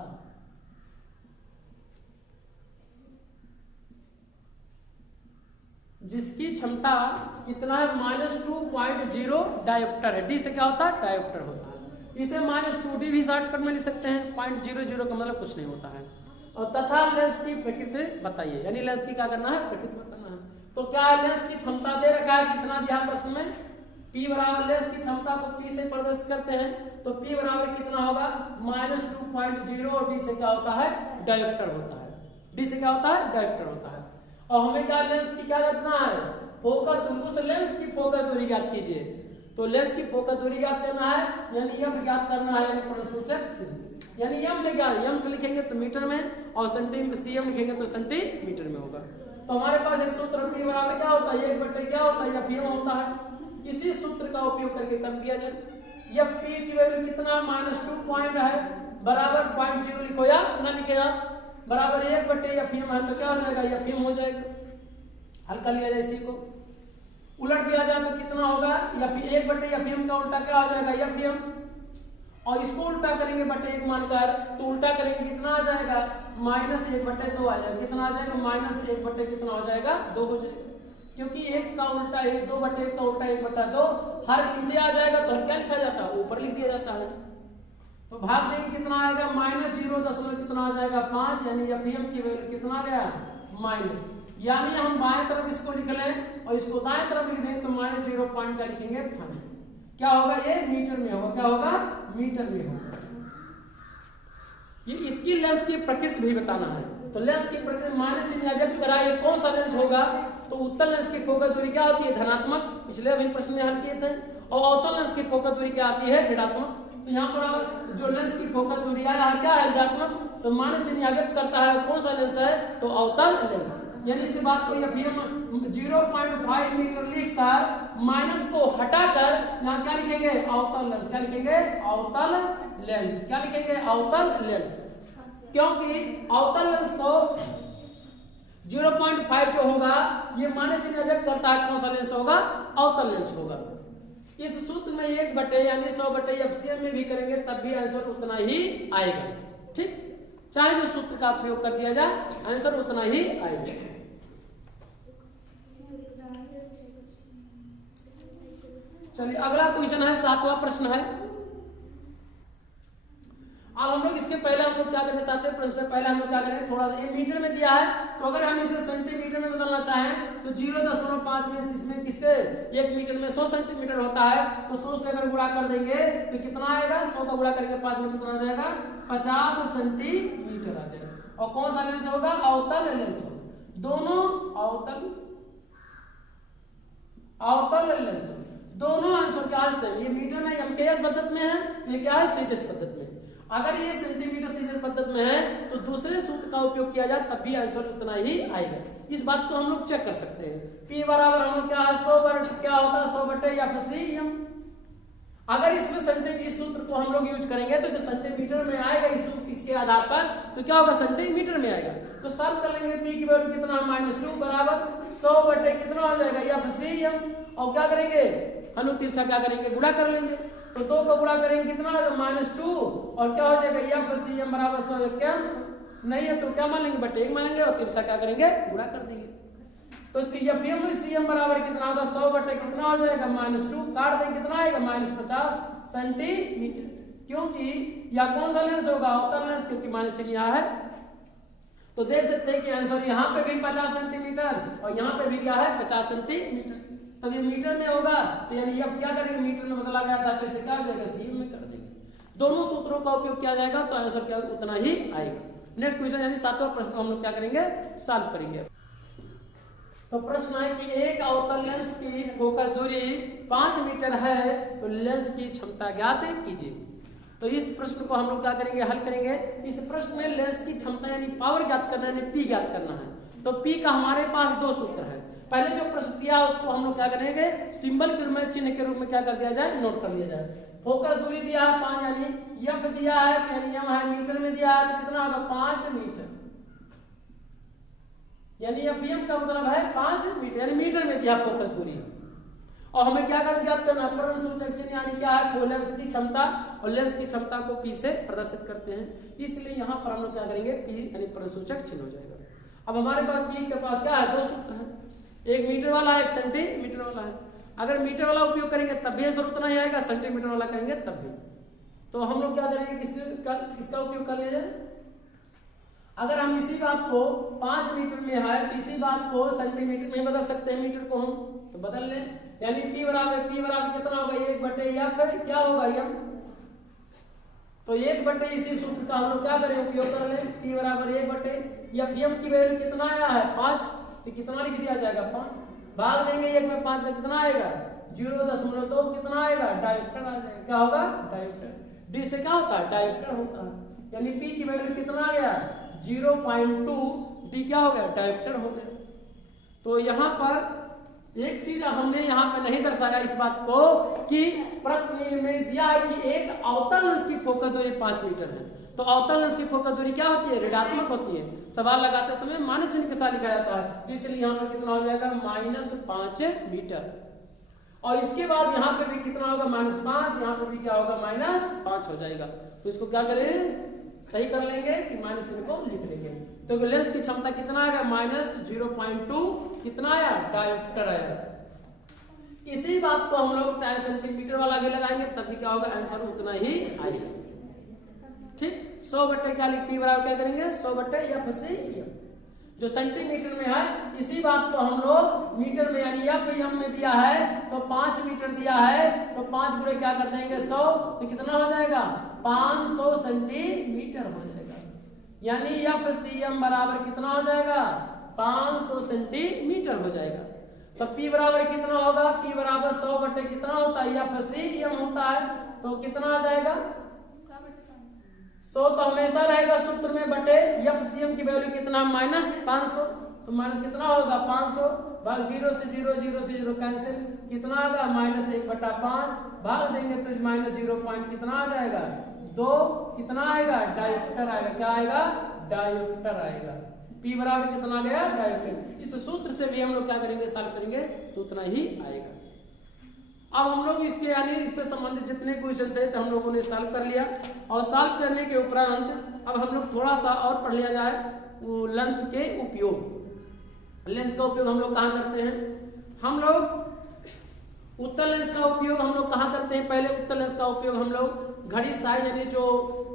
जिसकी क्षमता कितना है, -2.0 डायोप्टर है। डी से क्या होता है, डायोप्टर होता है। इसे -2D भी शॉर्टकट में लिख सकते हैं। 0.00 का मतलब कुछ नहीं होता है। और तथा लेंस की प्रकृति बताइए, यानी लेंस की क्या करना है, प्रकृति बताना है। तो क्या है, लेंस की क्षमता दे रखा है, कितना दिया प्रश्न में, P बराबर, लेंस की क्षमता को P से प्रदर्शित करते हैं तो P बराबर कितना होगा, -2.0, और D से क्या होता है, डायोप्टर होता है। D से क्या होता है, डायोप्टर होता है। और हमें क्या, लेंस की क्या करना है, फोकस दूरी, उस लेंस की फोकस दूरी ज्ञात कीजिए। तो लेंस की फोकस दूरी ज्ञात करना है, यानी यम ज्ञात करना है, यानी प्रश्नसूचक चिन्ह, यानी यम में क्या, यम से लिखेंगे तो मीटर में, और सीएम लिखेंगे तो सेंटीमीटर में होगा। तो हमारे पास एक सूत्र P बराबर क्या होता है, 1/, क्या होता है, या PM होता है। इसी सूत्र का उपयोग करके कर दिया जाए। यह P की वैल्यू कितना, -2 पॉइंट है, बराबर 0.0 लिखो या ना लिखेगा, बराबर 1/, या PM है तो क्या हो जाएगा, या PM हो जाएगा। हल कर लिया जाए, इसी को उलट दिया जाए तो कितना होगा, या 1/, या PM का उल्टा क्या हो जाएगा, या PM, और इसको उल्टा करेंगे बटे 1 मानकर, तो उल्टा करेंगे कितना आ जाएगा, -1/2 आ जाएगा। कितना आ जाएगा, -1/, कितना हो जाएगा, 2 हो जाएगा। क्योंकि 1 का उल्टा 1, 2/1 का उल्टा 1/2, हर नीचे आ जाएगा तो हर क्या लिखा जाता है, ऊपर लिख दिया जाता है। तो भाग देंगे कितना आएगा, -0 कितना आ जाएगा 5, यानी PM की वैल्यू कितना आ गया, माइनस, यानी हम बाएं तरफ इसको लिख लें और इसको दाएं तरफ लिख दें तो -0 पॉइंट का लिखेंगे 5। क्या होगा, ये मीटर में होगा, क्या होगा, मीटर में होगा। ये इसकी लेंस की प्रकृति भी बताना है। तो लेंस की प्रकृति माइनस चिन्ह व्यक्त करा, ये कौन सा लेंस होगा, तो उत्तल लेंस की फोकस दूरी क्या होती है, धनात्मक, पिछले अभी प्रश्न में हल किए थे। और अवतल लेंस की फोकस दूरी क्या आती है, ऋणात्मक। तो यहाँ पर जो लेंस की फोकस दूरी आया है क्या है, ऋणात्मक, तो माइनस चिन्ह व्यक्त करता है, कौन सा लेंस है, तो अवतल लेंस। यानी इस बात को PM 0.5 मीटर लिखकर माइनस को हटाकर यहाँ क्या लिखेंगे, अवतल लेंस। क्या लिखेंगे, अवतल लेंस। क्या लिखेंगे, अवतल लेंस। क्योंकि अवतल लेंस को 0.5 जो होगा ये माइनस चिन्ह व्यक्त करता है, कौन सा लेंस होगा, अवतल लेंस होगा। इस सूत्र में 1/, यानी 100/, FCM में भी करेंगे तब भी आंसर उतना ही आएगा। ठीक, चाहे जो सूत्र का प्रयोग कर दिया जाए आंसर उतना ही आएगा। चलिए अगला क्वेश्चन है, 7वां प्रश्न है। अब हम लोग इसके पहले हम लोग क्या करें, 7वें प्रश्न से पहले हम लोग क्या करें, थोड़ा सा, ये मीटर में दिया है तो अगर हम इसे सेंटीमीटर में बदलना चाहें तो 0.5 में इसमें किसके, 1 मीटर में 100 सेंटीमीटर होता है, तो 100 से अगर गुणा कर देंगे तो कितना आएगा, 100 का गुणा करेंगे 5 में कितना आ जाएगा, 50 सेंटीमीटर आ जाएगा। और कौन सा लेंस होगा, अवतल लेंस होगा। दोनों अवतल लेंस, दोनों आंसर क्या है, ये मीटर में MKS पद्धति में है, ये क्या है, सीजीएस पद्धति में। अगर ये सेंटीमीटर सीजीएस पद्धति में है तो दूसरे सूत्र का उपयोग किया जाए तब भी आंसर उतना ही आएगा। इस बात को हम लोग चेक कर सकते हैं। P बराबर हम लोग क्या है, 100 क्या होता है, 100/, या CM। अगर इसमें इस सूत्र को हम लोग यूज करेंगे तो जो सेंटीमीटर में आएगा इसके आधार पर तो क्या होगा, सेंटीमीटर में आएगा। तो सॉल्व कर लेंगे, P की वैल्यू कितना है, -2 बराबर 100/, कितना हो जाएगा, या CM। और क्या करेंगे, अनुतिरछा क्या करेंगे, गुणा कर लेंगे। तो 2 का गुणा करेंगे कितना होगा, -2, और क्या हो जाएगा, या CM बराबर 100। क्या नहीं है तो क्या मान लेंगे, बटे 1 मान लेंगे, और तिरछा क्या करेंगे, गुणा कर देंगे। तो PM CM बराबर कितना होगा, 100/, कितना हो जाएगा, -2, काट देंगे कितना आएगा, -50 सेंटीमीटर। क्योंकि या कौन सा लेंस होगा, अवतल लेंस, क्योंकि माइनस चिन्ह यहाँ है। तो देख सकते हैं कि आंसर यहाँ पे भी 50 सेंटीमीटर और यहाँ पे भी क्या है, 50 सेंटीमीटर। तब ये मीटर में होगा तो यानी अब क्या करेंगे, मीटर में बदला गया था तो इसे क्या हो जाएगा, CM में कर देंगे। दोनों सूत्रों का उपयोग किया जाएगा तो आंसर क्या उतना ही आएगा। नेक्स्ट क्वेश्चन यानी 7वां प्रश्न हम लोग क्या करेंगे, सॉल्व करेंगे। तो प्रश्न है कि एक अवतल लेंस की फोकस दूरी 5 मीटर है तो लेंस की क्षमता ज्ञात कीजिए। तो इस प्रश्न को हम लोग क्या करेंगे, हल करेंगे। इस प्रश्न में लेंस की क्षमता यानी पावर ज्ञात करना है, यानी पी ज्ञात करना है। तो पी का हमारे पास दो सूत्र है। पहले जो प्रश्न दिया है उसको हम लोग क्या करेंगे, सिंबल के रूप में, चिन्ह के रूप में क्या कर दिया जाए, नोट कर लिया जाए। फोकस दूरी दिया है 5 यानी एफ दिया है, यानी एम है, मीटर में दिया है तो कितना होगा 5 मीटर, यानी एफएम का मतलब है 5 मीटर, यानी मीटर में दिया फोकस दूरी। और हमें क्या ज्ञात करना, प्रश्नसूचक चिन्ह यानी क्या है, लेंस की क्षमता, और लेंस की क्षमता को पी से प्रदर्शित करते हैं, इसलिए यहाँ पर हम लोग क्या करेंगे, पी यानी प्रश्नसूचक चिन्ह हो जाएगा। अब हमारे पास पी के पास क्या है, दो सूत्र है, एक मीटर वाला है, एक सेंटीमीटर वाला है। अगर मीटर वाला उपयोग करेंगे तब भी जरूरत नहीं आएगा, सेंटीमीटर वाला करेंगे तब भी। तो हम लोग क्या करेंगे, किसका उपयोग कर लिया जाए। अगर हम इसी बात को 5 मीटर में है तो इसी बात को सेंटीमीटर में बदल सकते हैं, मीटर को हम तो बदल लें, यानी P बराबर कितना होगा, 1/, फिर क्या होगा m, तो 1/, इसी सूत्र का हम लोग क्या करें, उपयोग कर लें। P बराबर 1/, या m की वैल्यू कितना आया है 5, तो कितना लिख दिया जाएगा 5, भाग देंगे 1 में 5 का कितना आएगा 0.2, कितना आएगा डायोप्टर आ जाएगा, क्या होगा डायोप्टर। डी से क्या होता है, डायोप्टर होता है, यानी P की वैल्यू कितना आ गया 0.2, डी क्या हो गया, डायोप्टर हो गया। तो यहाँ पर एक चीज हमने यहाँ पे नहीं दर्शाया इस बात को कि प्रश्न में दिया है कि एक अवतल लेंस की फोकस दूरी 5 मीटर है, तो अवतल लेंस की फोकस दूरी क्या होती है, ऋणात्मक होती है। सवाल लगाते समय माइनस चिन्ह के साथ लिखा जाता है, इसलिए यहाँ पर कितना हो जाएगा -5 मीटर। और इसके बाद यहाँ पे भी कितना होगा -5, यहाँ पे भी क्या होगा -5 हो जाएगा। तो इसको क्या करें, सही कर लेंगे कि माइनस चिन्ह को लिख लेंगे। तो लेंस की क्षमता कितना आएगा -0.2, कितना आया डायोप्टर आया। इसी बात को हम लोग चाहे सेंटीमीटर वाला भी लगाएंगे तब भी क्या होगा, आंसर उतना ही आएगा। ठीक, 100/, क्या लिख, P बराबर क्या करेंगे 100/F/m, जो सेंटीमीटर में है इसी बात को हम लोग मीटर में यानी F/m में दिया है, तो 5 मीटर दिया है तो 5 गुणे क्या कर देंगे 100, तो कितना हो जाएगा 500 सेंटीमीटर हो जाएगा, यानी F/m बराबर कितना हो जाएगा 500 सेंटीमीटर हो जाएगा। तो P बराबर कितना होगा, P बराबर 100/, कितना होता है F/m होता है, तो कितना आ जाएगा 100, तो हमेशा रहेगा सूत्र में बटे, F/m की वैल्यू कितना -500, तो माइनस कितना होगा 500, भाग 0 से 0, 0 से 0 कैंसिल, कितना आएगा -1/5, भाग देंगे तो -0. कितना आ जाएगा 2, कितना आएगा डायोप्टर आएगा, क्या आएगा डायोप्टर आएगा। P बराबर कितना गया डायोप्टर। इस सूत्र से भी हम लोग क्या करेंगे, सॉल्व करेंगे तो उतना ही आएगा। अब हम लोग इसके यानी इससे संबंधित जितने क्वेश्चन थे तो हम लोगों ने सॉल्व कर लिया, और सॉल्व करने के उपरांत अब हम लोग थोड़ा सा और पढ़ लिया जाए लेंस के उपयोग। लेंस का उपयोग हम लोग कहाँ करते हैं, हम लोग उत्तल लेंस का उपयोग हम लोग कहाँ करते हैं। पहले उत्तल लेंस का उपयोग हम लोग घड़ी साइज यानी जो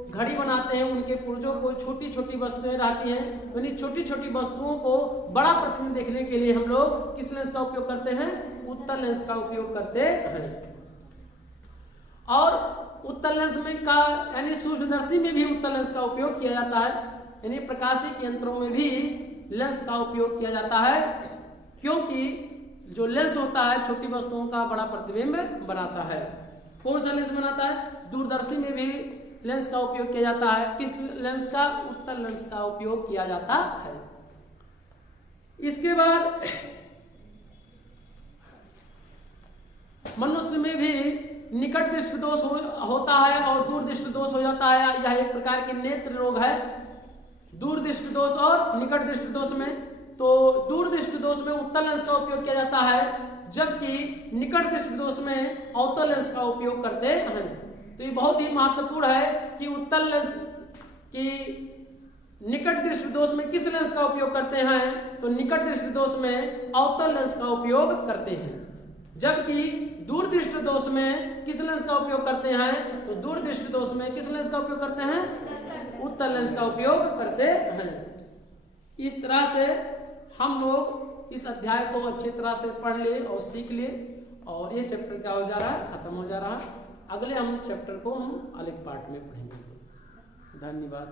घड़ी बनाते हैं उनके पुर्जों को छोटी छोटी वस्तुएं रहती हैं, यानी छोटी छोटी वस्तुओं को बड़ा प्रतिबिंब देखने के लिए हम लोग किस लेंस का उपयोग करते हैं, उत्तल लेंस का उपयोग करते हैं। और उत्तल लेंस में का यानी सूक्ष्मदर्शी में भी उत्तल लेंस का उपयोग किया जाता है, यानी प्रकाशिक यंत्रों में भी लेंस का उपयोग किया जाता है, क्योंकि जो लेंस होता है छोटी वस्तुओं का बड़ा प्रतिबिंब बनाता है। कौन सा लेंस बनाता है, दूरदर्शी में भी लेंस का उपयोग किया जाता है। किस लेंस का, उत्तल लेंस का उपयोग किया जाता है। इसके बाद मनुष्य में भी निकट दृष्टि दोष होता है और दूर दृष्टि दोष हो जाता है। यह एक प्रकार के नेत्र रोग है, दूर दृष्टि दोष और निकट दृष्टि दोष में। तो दूर दृष्टि दोष में उत्तल लेंस का उपयोग किया जाता है, जबकि निकट दृष्टि दोष में अवतल लेंस का उपयोग करते हैं। तो ये बहुत ही महत्वपूर्ण है कि उत्तल लेंस की निकट दृष्टि दोष में किस लेंस का उपयोग करते हैं, तो निकट दृष्टि दोष में अवतल लेंस का उपयोग करते हैं, जबकि दूर दृष्टि दोष में किस लेंस का उपयोग करते हैं, तो दूर दृष्टि दोष में किस लेंस का उपयोग करते हैं, उत्तल लेंस का उपयोग करते हैं। इस तरह से हम लोग इस अध्याय को अच्छी तरह से पढ़ लिए और सीख लिए, और ये चैप्टर क्या हो जा रहा है, खत्म हो जा रहा है। अगले हम चैप्टर को हम अगले पार्ट में पढ़ेंगे। धन्यवाद।